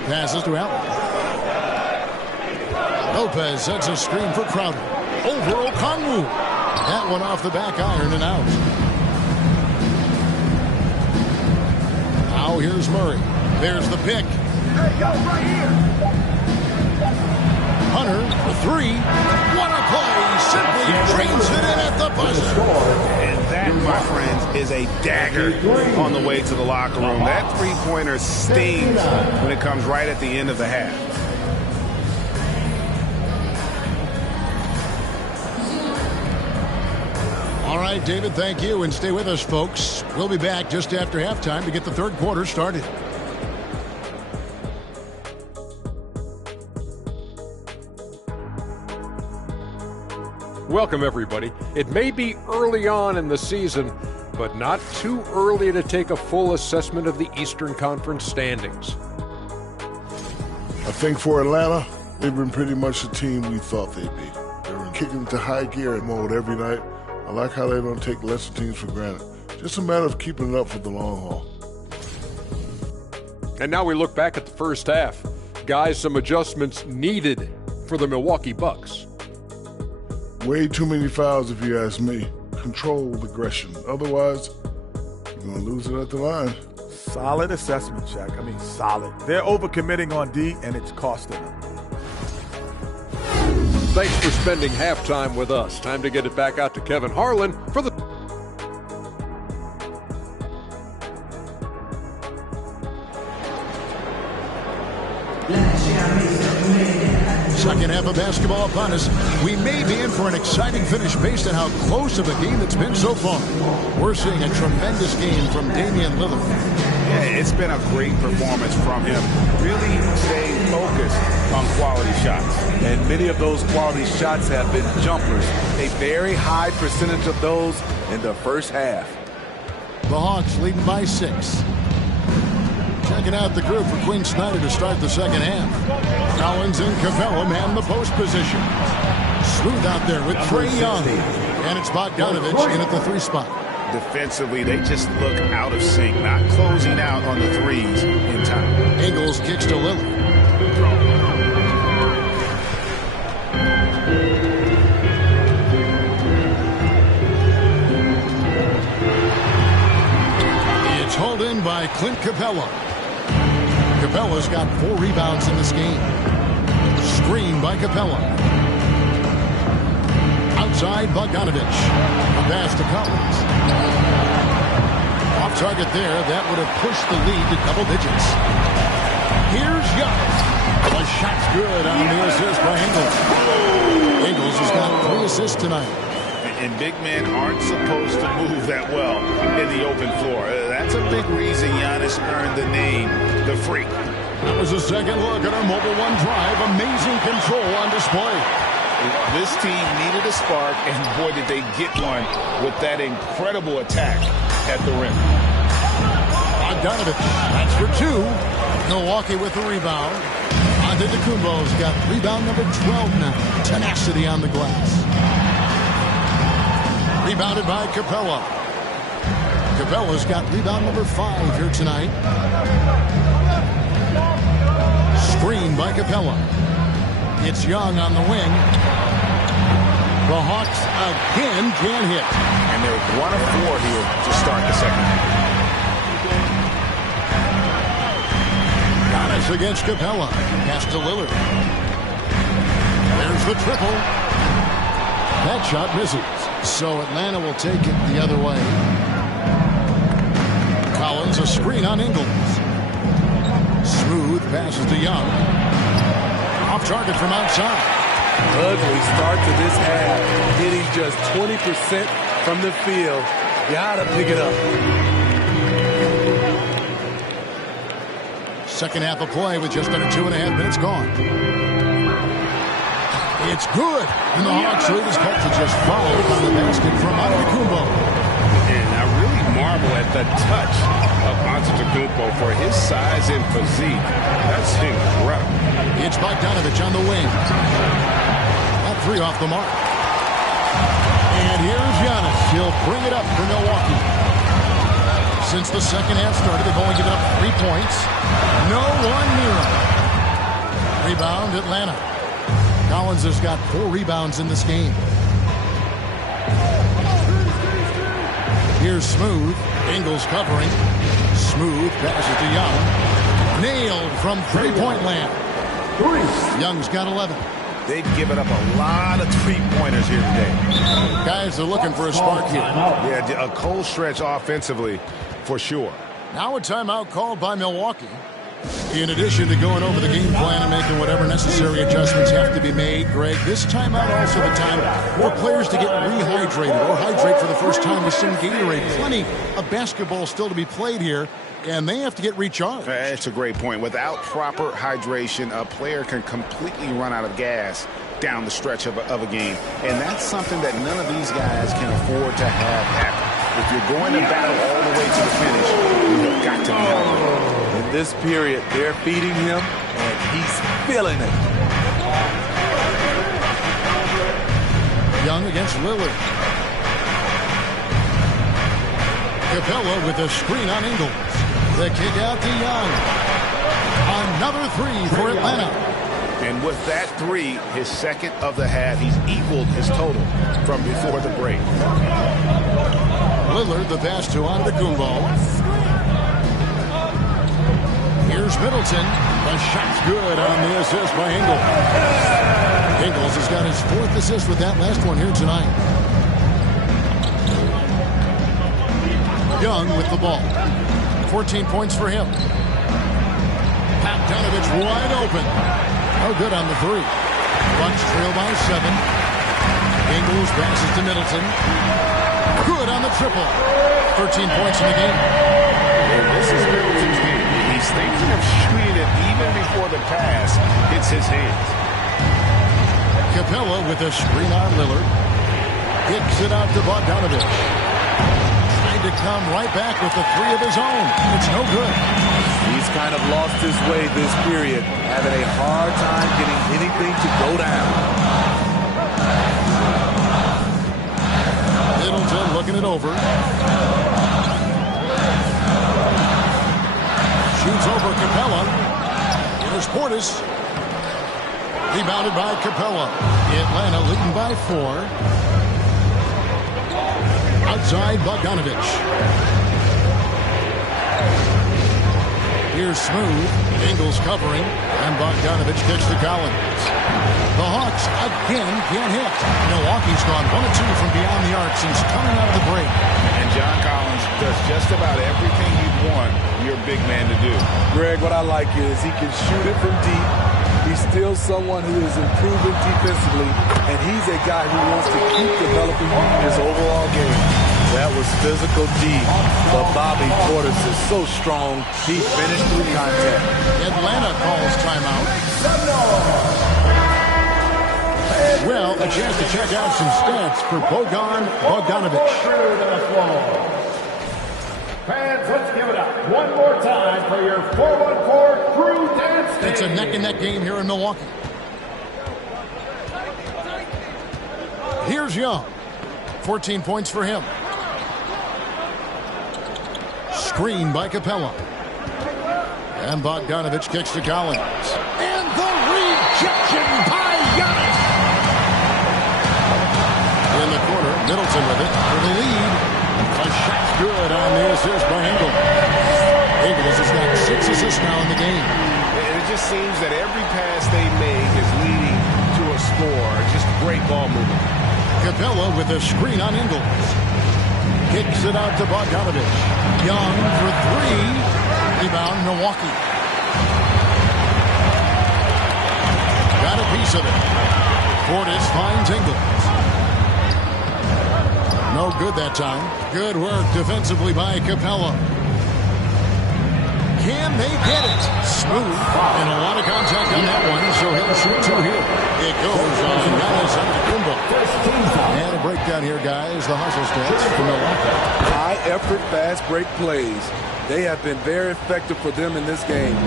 Passes to Allen. Lopez sets a screen for Crowder. Over Okongwu. That one off the back iron and out. Now here's Murray. There's the pick. Hey, yo, right here. Hunter for 3. What a play. Simply drains it in at the buzzer. And that, my friends, is a dagger on the way to the locker room. That three-pointer stings when it comes right at the end of the half. All right, David, thank you. And stay with us, folks. We'll be back just after halftime to get the third quarter started. Welcome, everybody. It may be early on in the season, but not too early to take a full assessment of the Eastern Conference standings. I think for Atlanta, they've been pretty much the team we thought they'd be. They're kicking into high gear mode every night. I like how they don't take lesser teams for granted. Just a matter of keeping it up for the long haul. And now we look back at the first half. Guys, some adjustments needed for the Milwaukee Bucks. Way too many fouls, if you ask me. Controlled aggression. Otherwise, you're going to lose it at the line. Solid assessment, Shaq. I mean, solid. They're overcommitting on D, and it's costing them. Thanks for spending halftime with us. Time to get it back out to Kevin Harlan for the... Second half of basketball upon us. We may be in for an exciting finish based on how close of a game it's been so far. We're seeing a tremendous game from Damian Lillard. Yeah, it's been a great performance from him. Really staying focused on quality shots. And many of those quality shots have been jumpers. A very high percentage of those in the first half. The Hawks leading by 6. Checking out the group for Quinn Snyder to start the second half. Collins and Capella man the post position. Smooth out there with Trae Young. And it's Bogdanovich in at the 3 spot. Defensively, they just look out of sync, not closing out on the threes in time. Ingles kicks to Lillard. It's hauled in by Clint Capella. Capella's got 4 rebounds in this game. Screen by Capella. Outside Bogdanovich. A pass to Collins. Off target there. That would have pushed the lead to double digits. Here's Young. The shot's good on the assist by Ingles. Ingles has got 3 assists tonight. And big men aren't supposed to move that well in the open floor. That's a big reason Giannis earned the name, the Freak. That was a second look at our Mobile One drive. Amazing control on display. This team needed a spark, and boy, did they get one with that incredible attack at the rim. Bogdanovich, that's for 2. Milwaukee with the rebound. Antetokounmpo's got rebound number 12 now. Tenacity on the glass. Rebounded by Capella. Capella's got rebound number 5 here tonight. Screen by Capella. It's Young on the wing. The Hawks again can't hit. And they're 1 of 4 here to start the second half. Giannis against Capella. Pass to Lillard. There's the triple. That shot misses. So Atlanta will take it the other way. Collins, a screen on Ingles. Smooth passes to Young. Off target from outside. Ugly start to this half. Hitting just 20% from the field. Gotta pick it up. Second half of play with just under 2.5 minutes gone. It's good. And the Hawks lead is cut to just follow on the basket from Antetokounmpo. And I really marvel at the touch of Antetokounmpo for his size and physique. That's incredible. It's Bogdanovich on the wing. That 3 off the mark. And here's Giannis. He'll bring it up for Milwaukee. Since the second half started, they've only given up 3 points. No one near them. Rebound, Atlanta. Collins has got 4 rebounds in this game. Here's Smooth. Ingles covering. Smooth passes to Young. Nailed from three-point land. Young's got 11. They've given up a lot of three-pointers here today. Guys are looking for a spark here. Yeah, a cold stretch offensively for sure. Now a timeout called by Milwaukee. In addition to going over the game plan and making whatever necessary adjustments have to be made, Greg, this timeout also the time for players to get rehydrated or hydrate for the first time with some Gatorade. Plenty of basketball still to be played here, and they have to get recharged. That's a great point. Without proper hydration, a player can completely run out of gas down the stretch of a game. And that's something that none of these guys can afford to have happen. If you're going to battle all the way to the finish, you have got to be hydrated. In this period, they're feeding him, and he's feeling it. Young against Lillard. Capella with a screen on Ingles. The kick out to Young. Another 3 for Atlanta. And with that 3, his second of the half, he's equaled his total from before the break. Lillard, the pass to Antetokounmpo. Here's Middleton. The shot's good on the assist by Ingles. Ingles has got his 4th assist with that last one here tonight. Young with the ball. 14 points for him. Bogdanovich wide open. No good on the 3. Bucks trail by 7. Ingles passes to Middleton. Good on the triple. 13 points in the game. And this is Middleton's game. He's thinking of shooting it even before the pass hits his hands. Capella with a screen on Lillard. Kicks it out to Bogdanovich. Trying to come right back with the 3 of his own. It's no good. He's kind of lost his way this period, having a hard time getting anything to go down. Middleton looking it over. Shoots over Capella. Here's Portis. Rebounded by Capella. Atlanta leading by 4. Outside Bogdanovich. Here's Smooth. Ingles covering. And Bogdanovich kicks to Collins. The Hawks again can't hit. Milwaukee's gone 1 of 2 from beyond the arc since coming out of the break. And John Collins does just about everything you'd want your big man to do. Greg, what I like is he can shoot it from deep. He's still someone who is improving defensively, and he's a guy who wants to keep developing his overall game. That was physical deep, but Bobby Portis is so strong, he finished through contact. Atlanta calls timeout. Well, a chance to check out some stats for Bogdanovich. Fans, let's give it up one more time for your 414 crew dance team. It's a neck-and-neck game here in Milwaukee. Here's Young. 14 points for him. Screen by Capella. And Bogdanovich kicks to Collins. And the rejection by Giannis. In the corner, Middleton with it for the lead. A shot's good on the assist by Ingles. Ingles has got 6 assists now in the game. It just seems that every pass they make is leading to a score. Just great ball movement. Capella with a screen on Ingles. Kicks it out to Bogdanovich. Young for 3. Rebound, Milwaukee. Got a piece of it. Portis finds Ingles. No good that time. Good work defensively by Capella. Can they get it? Smooth. And a lot of contact on that one, so he'll shoot 2 here. It goes on Giannis Antetokounmpo. And a breakdown here, guys. The hustle stats for Milwaukee. High-effort, fast break plays. They have been very effective for them in this game.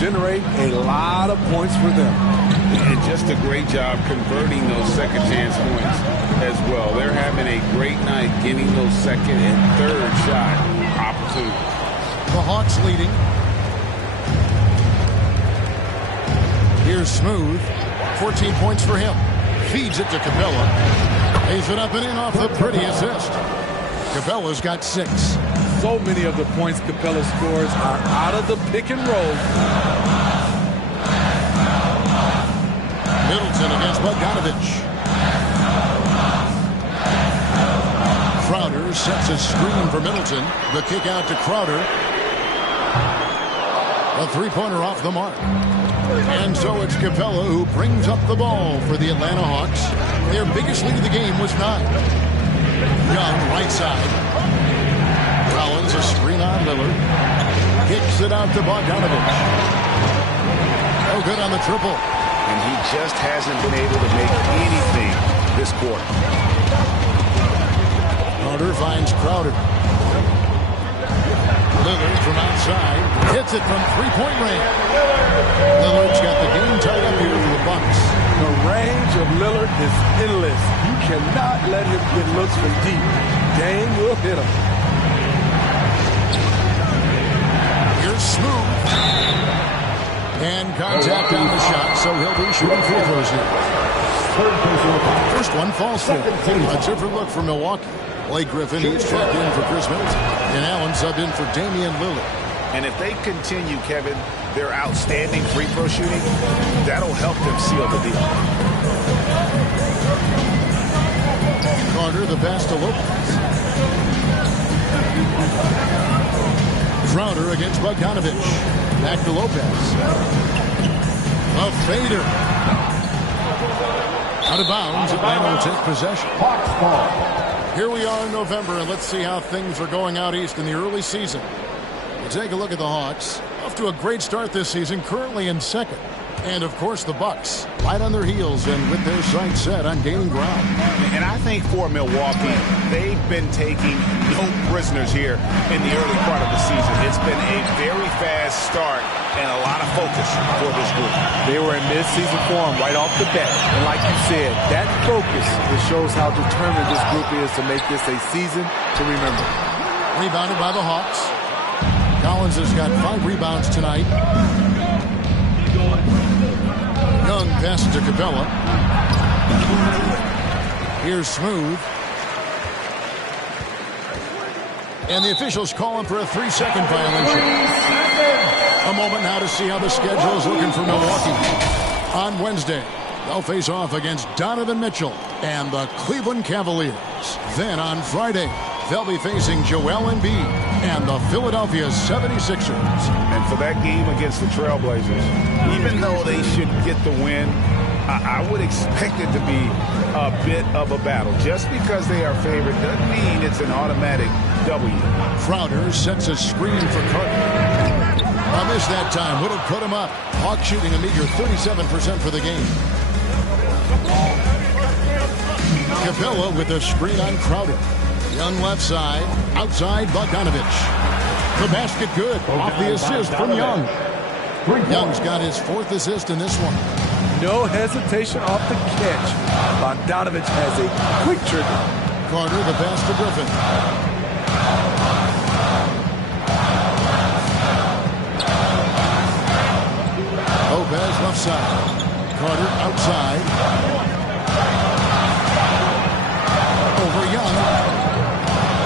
Generate a lot of points for them. And just a great job converting those second chance points as well. They're having a great night getting those second and third shot opportunities. The Hawks leading. Here's Smooth. 14 points for him. Feeds it to Capella. Lays it up and in off the pretty assist. Capella's got 6. So many of the points Capella scores are out of the pick and roll. Middleton against Bogdanovich. Crowder sets a screen for Middleton. The kick out to Crowder. A three-pointer off the mark. And so it's Capella who brings up the ball for the Atlanta Hawks. Their biggest lead of the game was 9. Young, right side. Collins, a screen on Lillard. Kicks it out to Bogdanovich. No good on the triple. And he just hasn't been able to make anything this quarter. Carter finds Crowder. Lillard from outside. Hits it from three-point range. Lillard's got the game tied up here for the Bucks. The range of Lillard is endless. You cannot let him get looks from deep. Dame will hit him. Here's Smooth. And contact on the shot, so he'll be shooting free throws here. First one falls for him. A different look for Milwaukee. Blake Griffin, who's checked in for Chris Middleton. And Allen subbed in for Damian Lillard. And if they continue, Kevin, their outstanding free throw shooting, that'll help them seal the deal. Carter, the pass to Lopez. Crowder against Bogdanovich. Back to Lopez. A fader. Out of bounds. Atlanta will take possession. Here we are in November, and let's see how things are going out east in the early season. We'll take a look at the Hawks. Off to a great start this season, currently in second. And, of course, the Bucks, right on their heels and with their sights set on gaining ground. And I think for Milwaukee, they've been taking no prisoners here in the early part of the season. It's been a very fast start and a lot of focus for this group. They were in mid-season form right off the bat. And like you said, that focus, it shows how determined this group is to make this a season to remember. Rebounded by the Hawks. Collins has got 5 rebounds tonight. Young passes to Capella. Here's Smooth. And the officials call him for a 3-second violation. A moment now to see how the schedule is looking for Milwaukee. On Wednesday, they'll face off against Donovan Mitchell and the Cleveland Cavaliers. Then on Friday, they'll be facing Joel Embiid and the Philadelphia 76ers. And for that game against the Trailblazers, even though they should get the win, I would expect it to be a bit of a battle. Just because they are favored doesn't mean it's an automatic W. Crowder sets a screen for Carter. A miss that time would have put him up. Hawks shooting a meager 37% for the game. Capella with a screen on Crowder. Young left side, outside Bogdanovich. The basket good, off the assist from Young. Young's got his 4th assist in this one. No hesitation off the catch. Bogdanovich has a quick trigger. Carter, the pass to Griffin. Lopez left side. Carter outside. Over Young.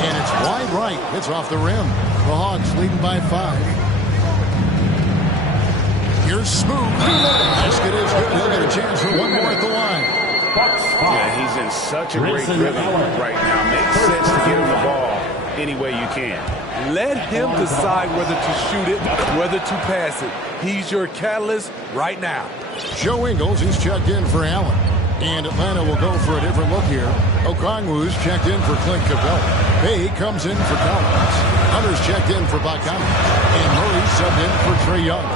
And it's wide right. It's off the rim. The Hawks leading by 5. Here's Smooth. Basket is good. He'll get a chance for one more at the line. Yeah, he's in such a great rhythm right now. Makes sense to get him the ball any way you can. Let him decide whether to shoot it, whether to pass it. He's your catalyst right now. Joe Ingles, he's checked in for Allen. And Atlanta will go for a different look here. Okongwu's checked in for Clint Capella. Bay comes in for Collins. Hunter's checked in for Bogdanovich. And Murray subbed in for Trae Young.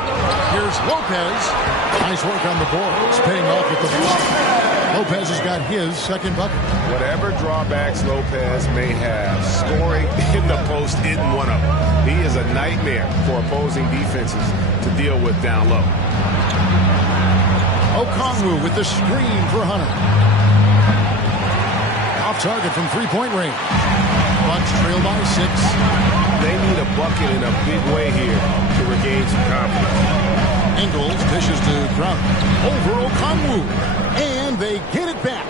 Here's Lopez. Nice work on the boards, paying off with the block. Lopez has got his 2nd bucket. Whatever drawbacks Lopez may have, scoring in the post isn't one of them. He is a nightmare for opposing defenses to deal with down low. Okongwu with the screen for Hunter. Off target from three-point range. Bucks trail by 6. They need a bucket in a big way here to regain some confidence. Ingles dishes to Crowder. Over Okongwu. And they get it back.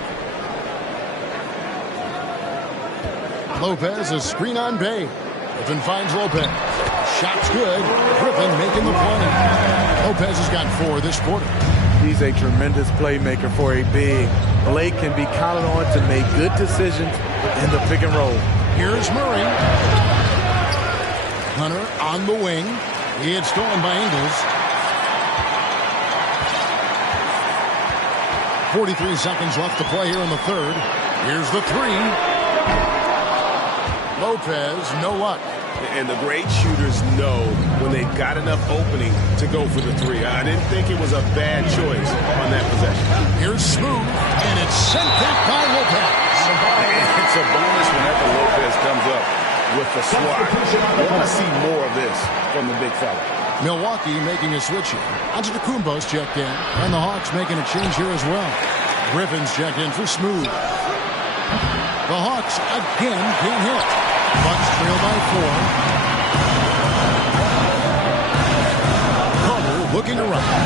Lopez, a screen on Bay. Griffin finds Lopez. Shot's good. Griffin making the play. Lopez has got 4 this quarter. He's a tremendous playmaker for a big. Blake can be counted on to make good decisions in the pick and roll. Here's Murray. Hunter on the wing. He had stolen by Ingles. 43 seconds left to play here in the third. Here's the 3. Lopez, no luck. And the great shooters know when they've got enough opening to go for the 3. I didn't think it was a bad choice on that possession. Here's Smooth, and it's sent back by Lopez. It's a bonus whenever Lopez comes up with the swat. We want to see more of this from the big fella. Milwaukee making a switch here. Antetokounmpo's checked in, and the Hawks making a change here as well. Griffin's checked in for Smooth. The Hawks again can't hit. Bucks trail by 4. Carter looking around.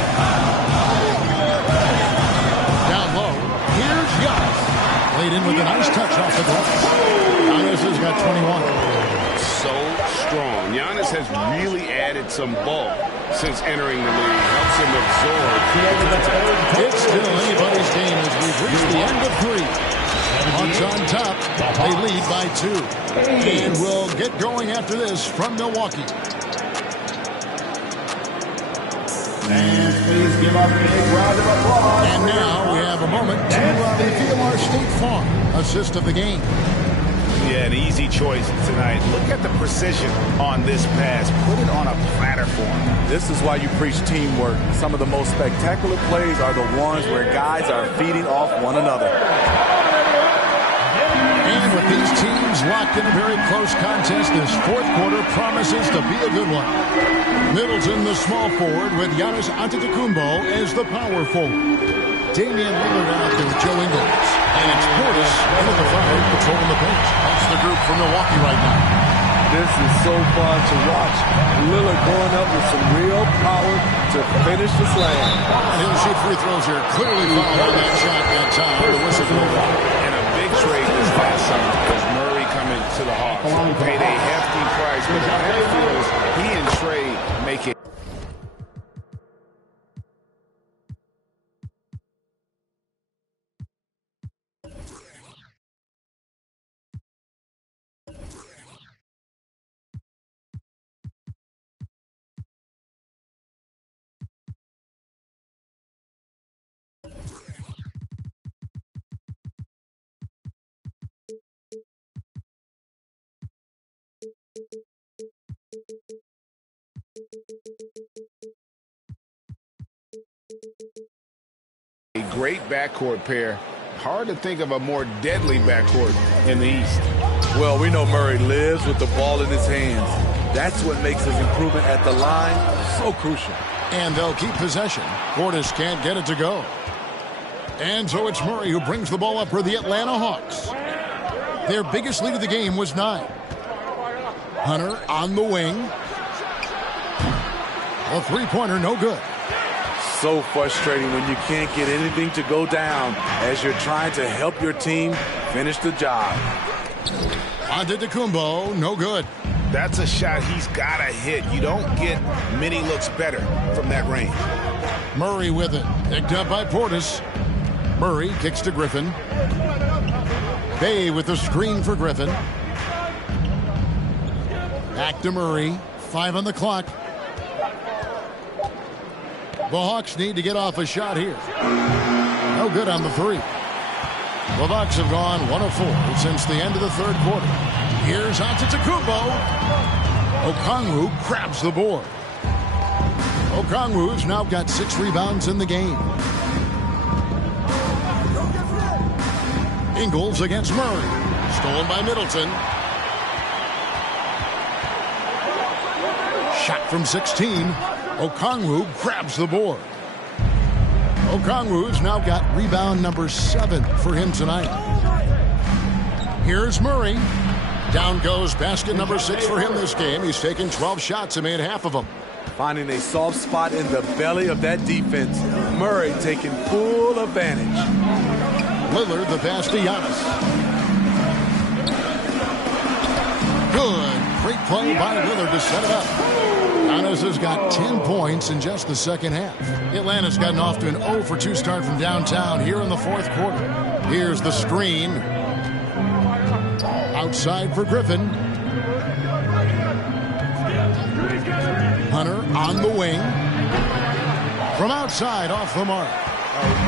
Down low. Here's Giannis. Played in with a nice touch off the glass. Giannis has got 21. So strong. Giannis has really added some bulk since entering the league. Helps him absorb the contact. It's still anybody's game as we've reached the end of 3. Hawks on top. They lead by 2. And we'll get going after this from Milwaukee. And please give a big round of applause. And now we have a moment to reveal our State Farm assist of the game. Yeah, an easy choice tonight. Look at the precision on this pass. Put it on a platter for him. This is why you preach teamwork. Some of the most spectacular plays are the ones where guys are feeding off one another. And with these teams locked in a very close contest, this fourth quarter promises to be a good one. Middleton, the small forward, with Giannis Antetokounmpo as the power forward. Damian Lillard out there with Joe Ingles. And it's Portis into the 5, patrolling the bench. That's the group from Milwaukee right now. This is so fun to watch. Lillard going up with some real power to finish the slam. And he'll shoot free throws here. Clearly fouled on that shot that time. The whistle goes off. And a big trade this last summer was Murray coming to the Hawks. Paid a hefty price, but the fact is he and Trey make it. A great backcourt pair. Hard to think of a more deadly backcourt in the East. Well, we know Murray lives with the ball in his hands. That's what makes his improvement at the line so crucial. And they'll keep possession. Portis can't get it to go. And so it's Murray who brings the ball up for the Atlanta Hawks. Their biggest lead of the game was 9. Hunter on the wing. A three-pointer, no good. So frustrating when you can't get anything to go down as you're trying to help your team finish the job. Antetokounmpo, no good. That's a shot he's got to hit. You don't get many looks better from that range. Murray with it. Picked up by Portis. Murray kicks to Griffin. Bay with the screen for Griffin. Back to Murray. 5 on the clock. The Hawks need to get off a shot here. No good on the 3. The Bucks have gone 1 of 4 since the end of the third quarter. Here's Antetokounmpo. Okongwu grabs the board. Okongwu's now got 6 rebounds in the game. Ingles against Murray. Stolen by Middleton. Shot from 16. Okongwu grabs the board. Okongwu's now got rebound number 7 for him tonight. Here's Murray. Down goes basket number 6 for him this game. He's taken 12 shots and made half of them. Finding a soft spot in the belly of that defense. Murray taking full advantage. Lillard, the pass to Giannis. Good. Great play by Lillard to set it up. Giannis has got 10 points in just the second half. Atlanta's gotten off to an 0 for 2 start from downtown here in the fourth quarter. Here's the screen. Outside for Griffin. Hunter on the wing. From outside, off the mark.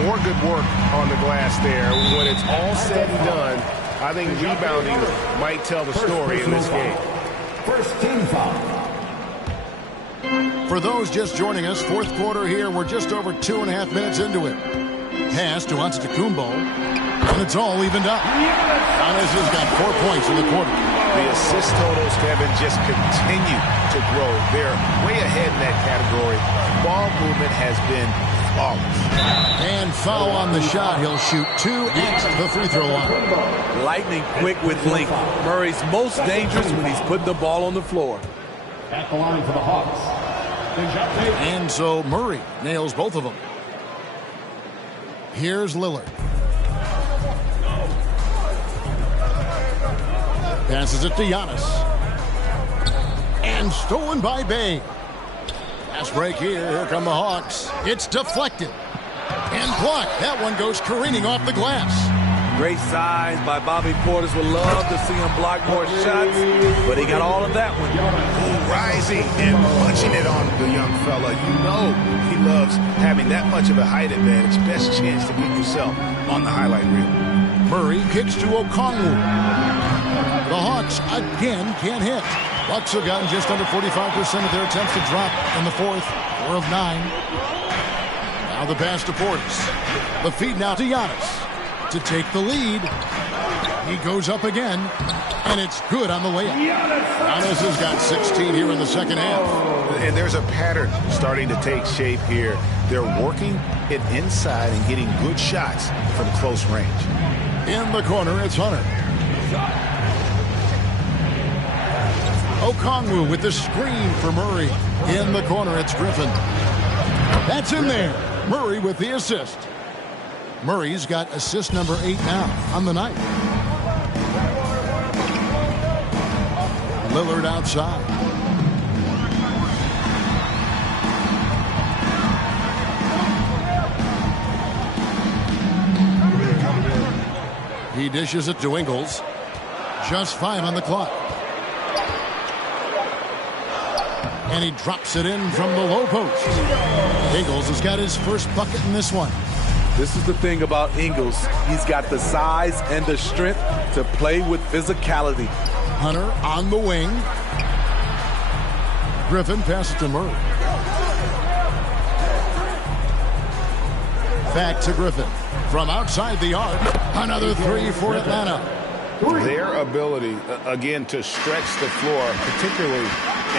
More good work on the glass there. When it's all said and done, I think rebounding might tell the story in this game. First team foul. For those just joining us, fourth quarter here. We're just over 2.5 minutes into it. Pass to Antetokounmpo, and it's all evened up. Giannis has got 4 points in the quarter. The assist totals, Kevin, just continue to grow. They're way ahead in that category. Ball movement has been flawless. And foul on the shot. He'll shoot 2 at the free throw line. Lightning quick with length. Murray's most dangerous when he's putting the ball on the floor. At the line for the Hawks. And so Murray nails both of them. Here's Lillard. Passes it to Giannis. And stolen by Bay. Fast break here. Here come the Hawks. It's deflected. And blocked. That one goes careening off the glass. Great size by Bobby Portis. Would love to see him block more shots, but he got all of that one. Rising and punching it on the young fella. You know he loves having that much of a height advantage. Best chance to get yourself on the highlight reel. Murray kicks to Okongwu. The Hawks again can't hit. Bucks have gotten just under 45% of their attempts to drop in the fourth. 4 of 9. Now the pass to Portis. The feed now to Giannis to take the lead. He goes up again, and it's good on the layup. Giannis has got 16 here in the second half. And there's a pattern starting to take shape here. They're working it inside and getting good shots from close range. In the corner, it's Hunter. Okongwu with the screen for Murray. In the corner, it's Griffin. That's in there. Murray with the assist. Murray's got assist number 8 now on the night. Lillard outside. He dishes it to Ingles. Just 5 on the clock. And he drops it in from the low post. Ingles has got his first bucket in this one. This is the thing about Ingles. He's got the size and the strength to play with physicality. Hunter on the wing. Griffin passes to Murray. Back to Griffin. From outside the arc, another 3 for Atlanta. Their ability, again, to stretch the floor, particularly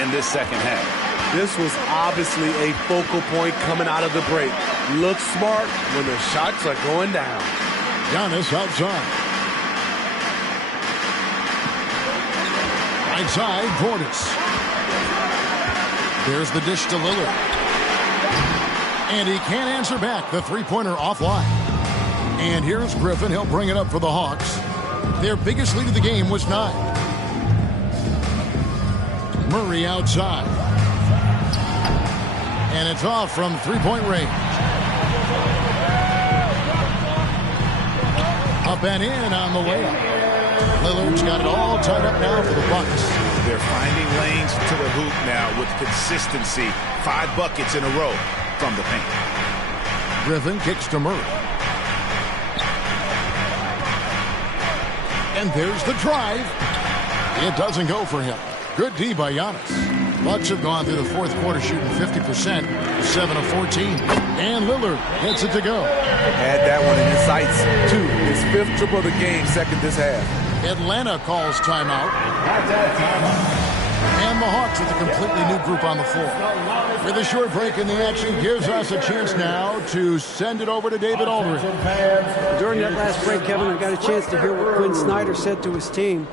in this second half. This was obviously a focal point coming out of the break. Look smart when the shots are going down. Giannis outside. Right side, Portis. There's the dish to Lillard. And he can't answer back. The three-pointer offline. And here's Griffin. He'll bring it up for the Hawks. Their biggest lead of the game was 9. Murray outside. And it's off from three-point range. Up and in on the layup. Lillard's got it all tied up now for the Bucks. They're finding lanes to the hoop now with consistency. 5 buckets in a row from the paint. Griffin kicks to Murray. And there's the drive. It doesn't go for him. Good D by Giannis. Bucks have gone through the fourth quarter shooting 50%, 7 of 14. And Lillard gets it to go. Had that one in his sights, too. His 5th triple of the game, second this half. Atlanta calls timeout. And the Hawks with a completely new group on the floor. With a short break in the action gives us a chance now to send it over to David Aldridge. During that last break, Kevin, I got a chance to hear what Quinn Snyder said to his team.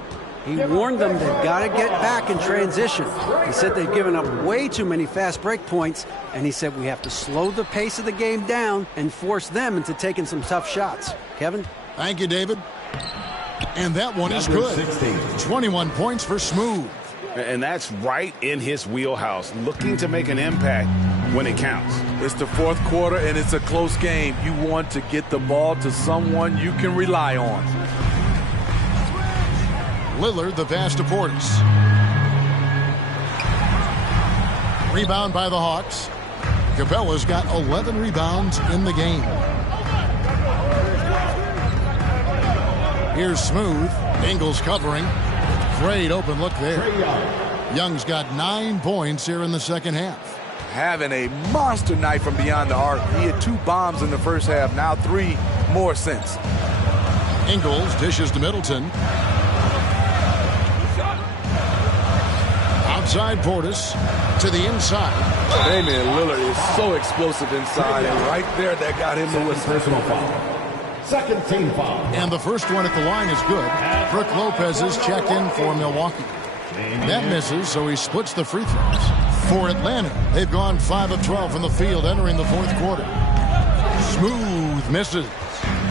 He warned them they've got to get back in transition. He said they've given up way too many fast break points, and he said we have to slow the pace of the game down and force them into taking some tough shots. Kevin? Thank you, David. And that one is good. 21 points for Smooth. And that's right in his wheelhouse, looking to make an impact when it counts. It's the fourth quarter, and it's a close game. You want to get the ball to someone you can rely on. Lillard, the pass to Portis. Rebound by the Hawks. Capella's got 11 rebounds in the game. Here's Smooth. Ingles covering. Great open look there. Young's got 9 points here in the second half. Having a monster night from beyond the arc. He had 2 bombs in the first half, now 3 more since. Ingles dishes to Middleton. Outside Portis to the inside. Damian Lillard is so explosive inside, and right there that got him the whistle. Personal foul. Second team foul. And the first one at the line is good. Brook Lopez is checked in for Milwaukee. That misses, so he splits the free throws. For Atlanta, they've gone 5 of 12 from the field entering the fourth quarter. Smooth misses.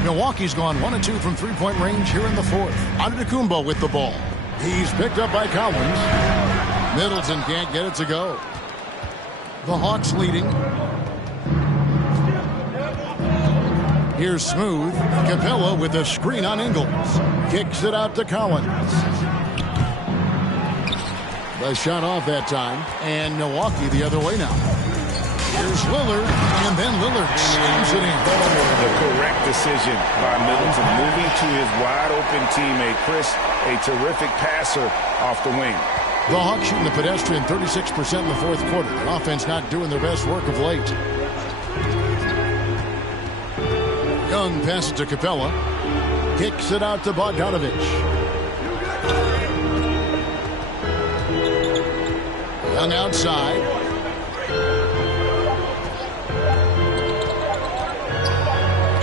Milwaukee's gone 1 of 2 from three-point range here in the fourth. Antetokounmpo with the ball. He's picked up by Collins. Middleton can't get it to go. The Hawks leading. Here's Smooth. Capella with a screen on Ingles. Kicks it out to Collins. The shot off that time. And Milwaukee the other way now. Here's Lillard. And then Lillard slams it in. The correct decision by Middleton. Moving to his wide-open teammate, Chris. A terrific passer off the wing. The Hawks shooting the pedestrian 36% in the fourth quarter. The offense not doing their best work of late. Young passes to Capella. Kicks it out to Bogdanovich. Young outside.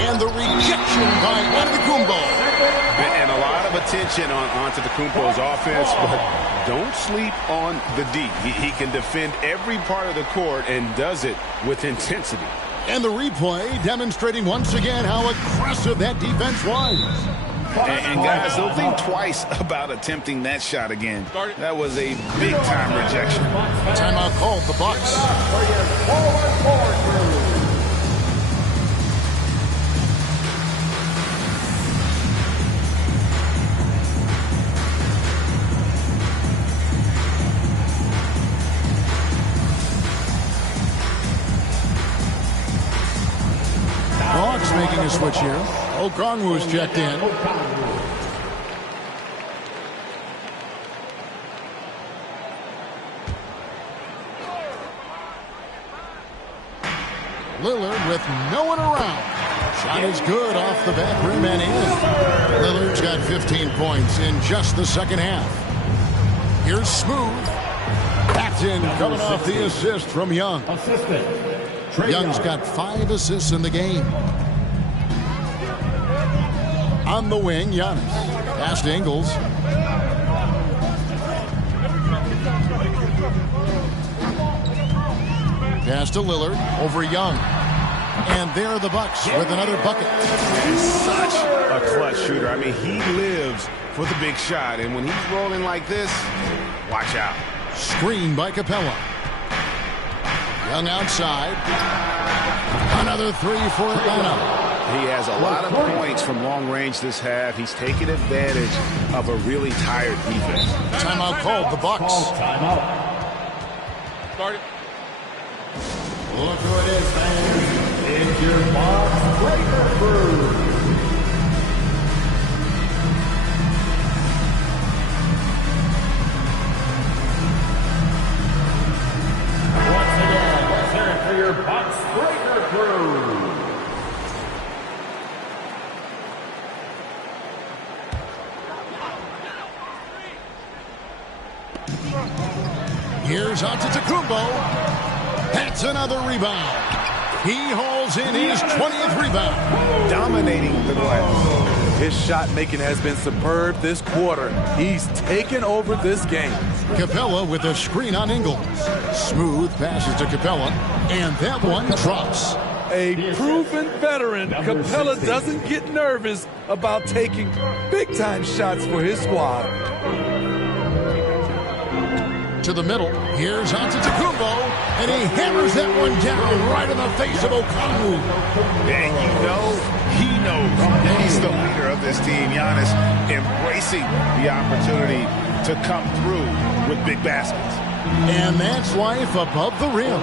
And the rejection by Antetokounmpo. And a lot of attention on Antetokounmpo's offense, but don't sleep on the D. He can defend every part of the court and does it with intensity. And the replay demonstrating once again how aggressive that defense was. And guys, don't think twice about attempting that shot again. That was a big-time rejection. Timeout called the Bucks. Hawks making a switch here. Okongwu's checked in. Lillard with no one around. Shot is good off the back rim and in. Lillard's got 15 points in just the second half. Here's Smooth. Patton coming off the assist from Young. Young's got 5 assists in the game. On the wing, Giannis. Pass to Ingles. Pass to Lillard over Young. And there are the Bucks with another bucket. And such a clutch shooter. I mean, he lives for the big shot. And when he's rolling like this, watch out. Screen by Capella. Young outside. Another 3 for Atlanta. He has a lot of points from long range this half. He's taken advantage of a really tired defense. Timeout called the Bucks. Timeout. Start it. Look who it is, man. It's your box breaker crew. Once again, let's hear it for your box breaker crew. Here's Antetokounmpo. That's another rebound. He hauls in his 20th rebound. Dominating the glass. His shot making has been superb this quarter. He's taken over this game. Capella with a screen on Ingles. Smooth passes to Capella, and that one drops. A proven veteran, Capella doesn't get nervous about taking big-time shots for his squad. To the middle, here's Antetokounmpo, and he hammers that one down right in the face of Okongwu. And you know, he knows that he's the leader of this team. Giannis embracing the opportunity to come through with big baskets. And that's life above the rim,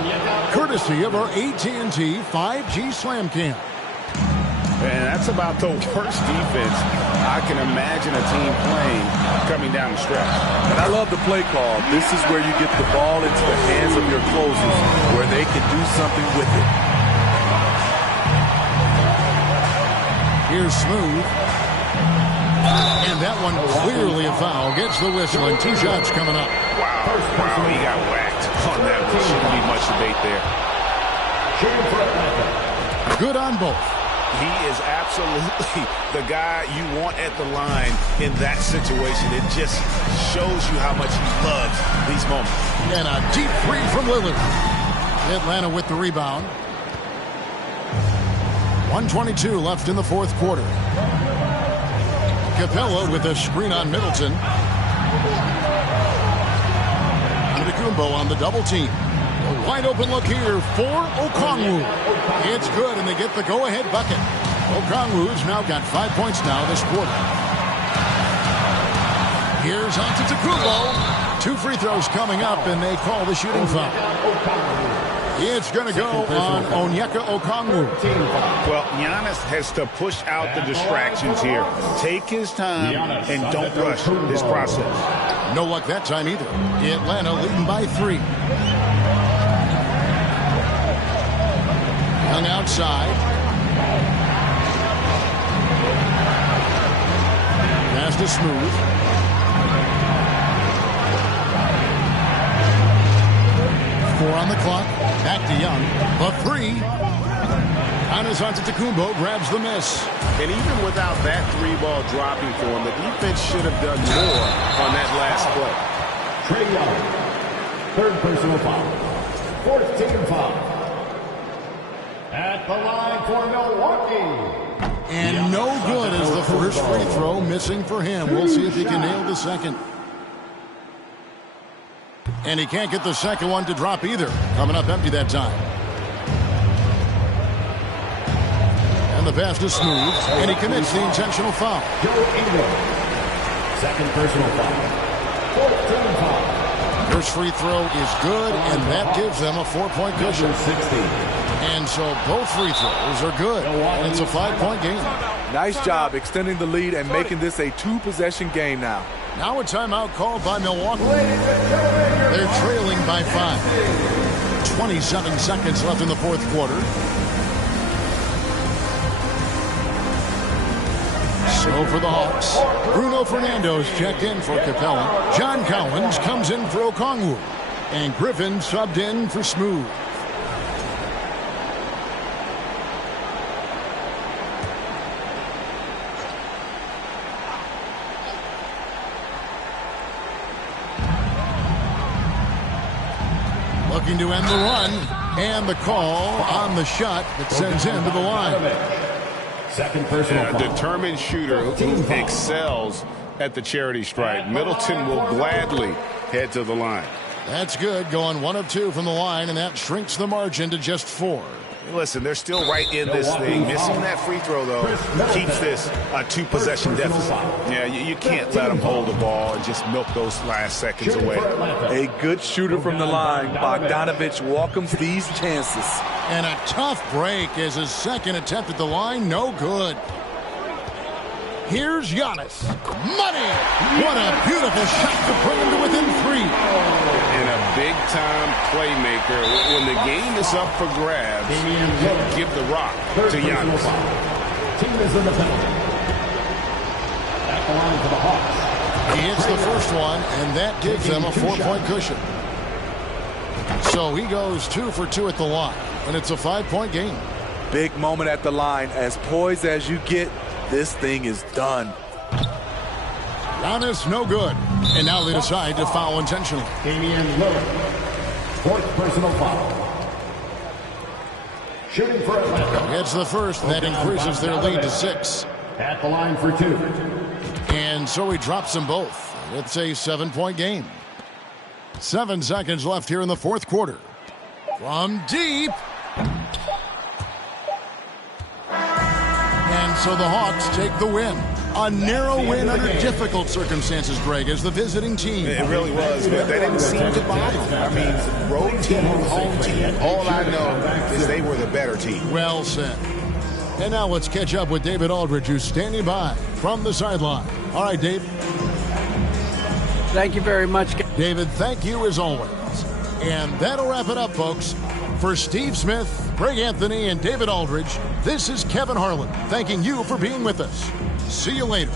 courtesy of our AT&T 5G Slam Cam. And that's about the worst defense I can imagine a team playing coming down the stretch. And I love the play call. This is where you get the ball into the hands of your closers, where they can do something with it. Here's Smooth. And that one clearly a foul. Gets the whistle, and 2 shots coming up. Wow, he got whacked on that one. Shouldn't be much debate there. Good on both. He is absolutely the guy you want at the line in that situation. It just shows you how much he loves these moments. And a deep three from Lillard. Atlanta with the rebound. 1:22 left in the fourth quarter. Capella with a screen on Middleton. Antetokounmpo on the double team. A wide open look here for Okongwu. It's good, and they get the go-ahead bucket. Okongwu's now got 5 points now this quarter. Here's Antetokounmpo. 2 free throws coming up, and they call the shooting foul. It's going to go on Onyeka Okongwu. Well, Giannis has to push out the distractions here. Take his time and don't rush this process. No luck that time either. Atlanta leading by 3. Young outside. Pass to Smooth. Four on the clock. Back to Young. The 3. Giannis Antetokounmpo grabs the miss. And even without that 3-ball dropping for him, the defense should have done more on that last play. Trae Young, 3rd personal foul. 14th foul. At the line for Milwaukee. And no good as the first free throw missing for him. We'll see if he can nail the second. And he can't get the second one to drop either. Coming up empty that time. And the pass is Smooth. And he commits the intentional foul. Second personal foul. 14 foul. First free throw is good, and that gives them a 4-point cushion. 60. And so both free throws are good. And it's a 5-point game. Nice job extending the lead and making this a 2-possession game now. Now a timeout called by Milwaukee. They're trailing by 5. 27 seconds left in the fourth quarter. So for the Hawks, Bruno Fernando's checked in for Capella. John Collins comes in for Okongwu. And Griffin subbed in for Smooth. Looking to end the run, and the call on the shot that sends him to the line. Second personal foul. A determined shooter who excels at the charity stripe. Middleton will gladly head to the line. That's good, going 1 of 2 from the line, and that shrinks the margin to just 4. Listen, they're still right in this thing. Missing that free throw, though, keeps this a 2-possession deficit. Yeah, you can't let them hold the ball and just milk those last seconds away. A good shooter from the line. Bogdanovich welcomes these chances. And a tough break as his second attempt at the line, no good. Here's Giannis. Money! What a beautiful shot to bring him to within 3. And a big-time playmaker. When the game is up for grabs, give the rock to Giannis. Team is in the penalty. At the line for the Hawks. He hits the first one, and that gives them a 4-point cushion. So he goes 2 for 2 at the line, and it's a 5-point game. Big moment at the line. As poised as you get, this thing is done. Giannis, no good. And now they decide to foul intentionally. Damian Lillard, 4th personal foul. Shooting for Atlanta. It's the first. That increases their lead to 6. At the line for 2. And so he drops them both. It's a 7-point game. 7 seconds left here in the 4th quarter. From deep. And so the Hawks take the win. A narrow win under difficult circumstances, Greg, as the visiting team. It really was, but that didn't seem to bother them. I mean, road team, home team, all I know is they were the better team. Well said. And now let's catch up with David Aldridge, who's standing by from the sideline. All right, Dave. Thank you very much. David, thank you as always. And that'll wrap it up, folks. For Steve Smith, Greg Anthony, and David Aldridge, this is Kevin Harlan thanking you for being with us. See you later.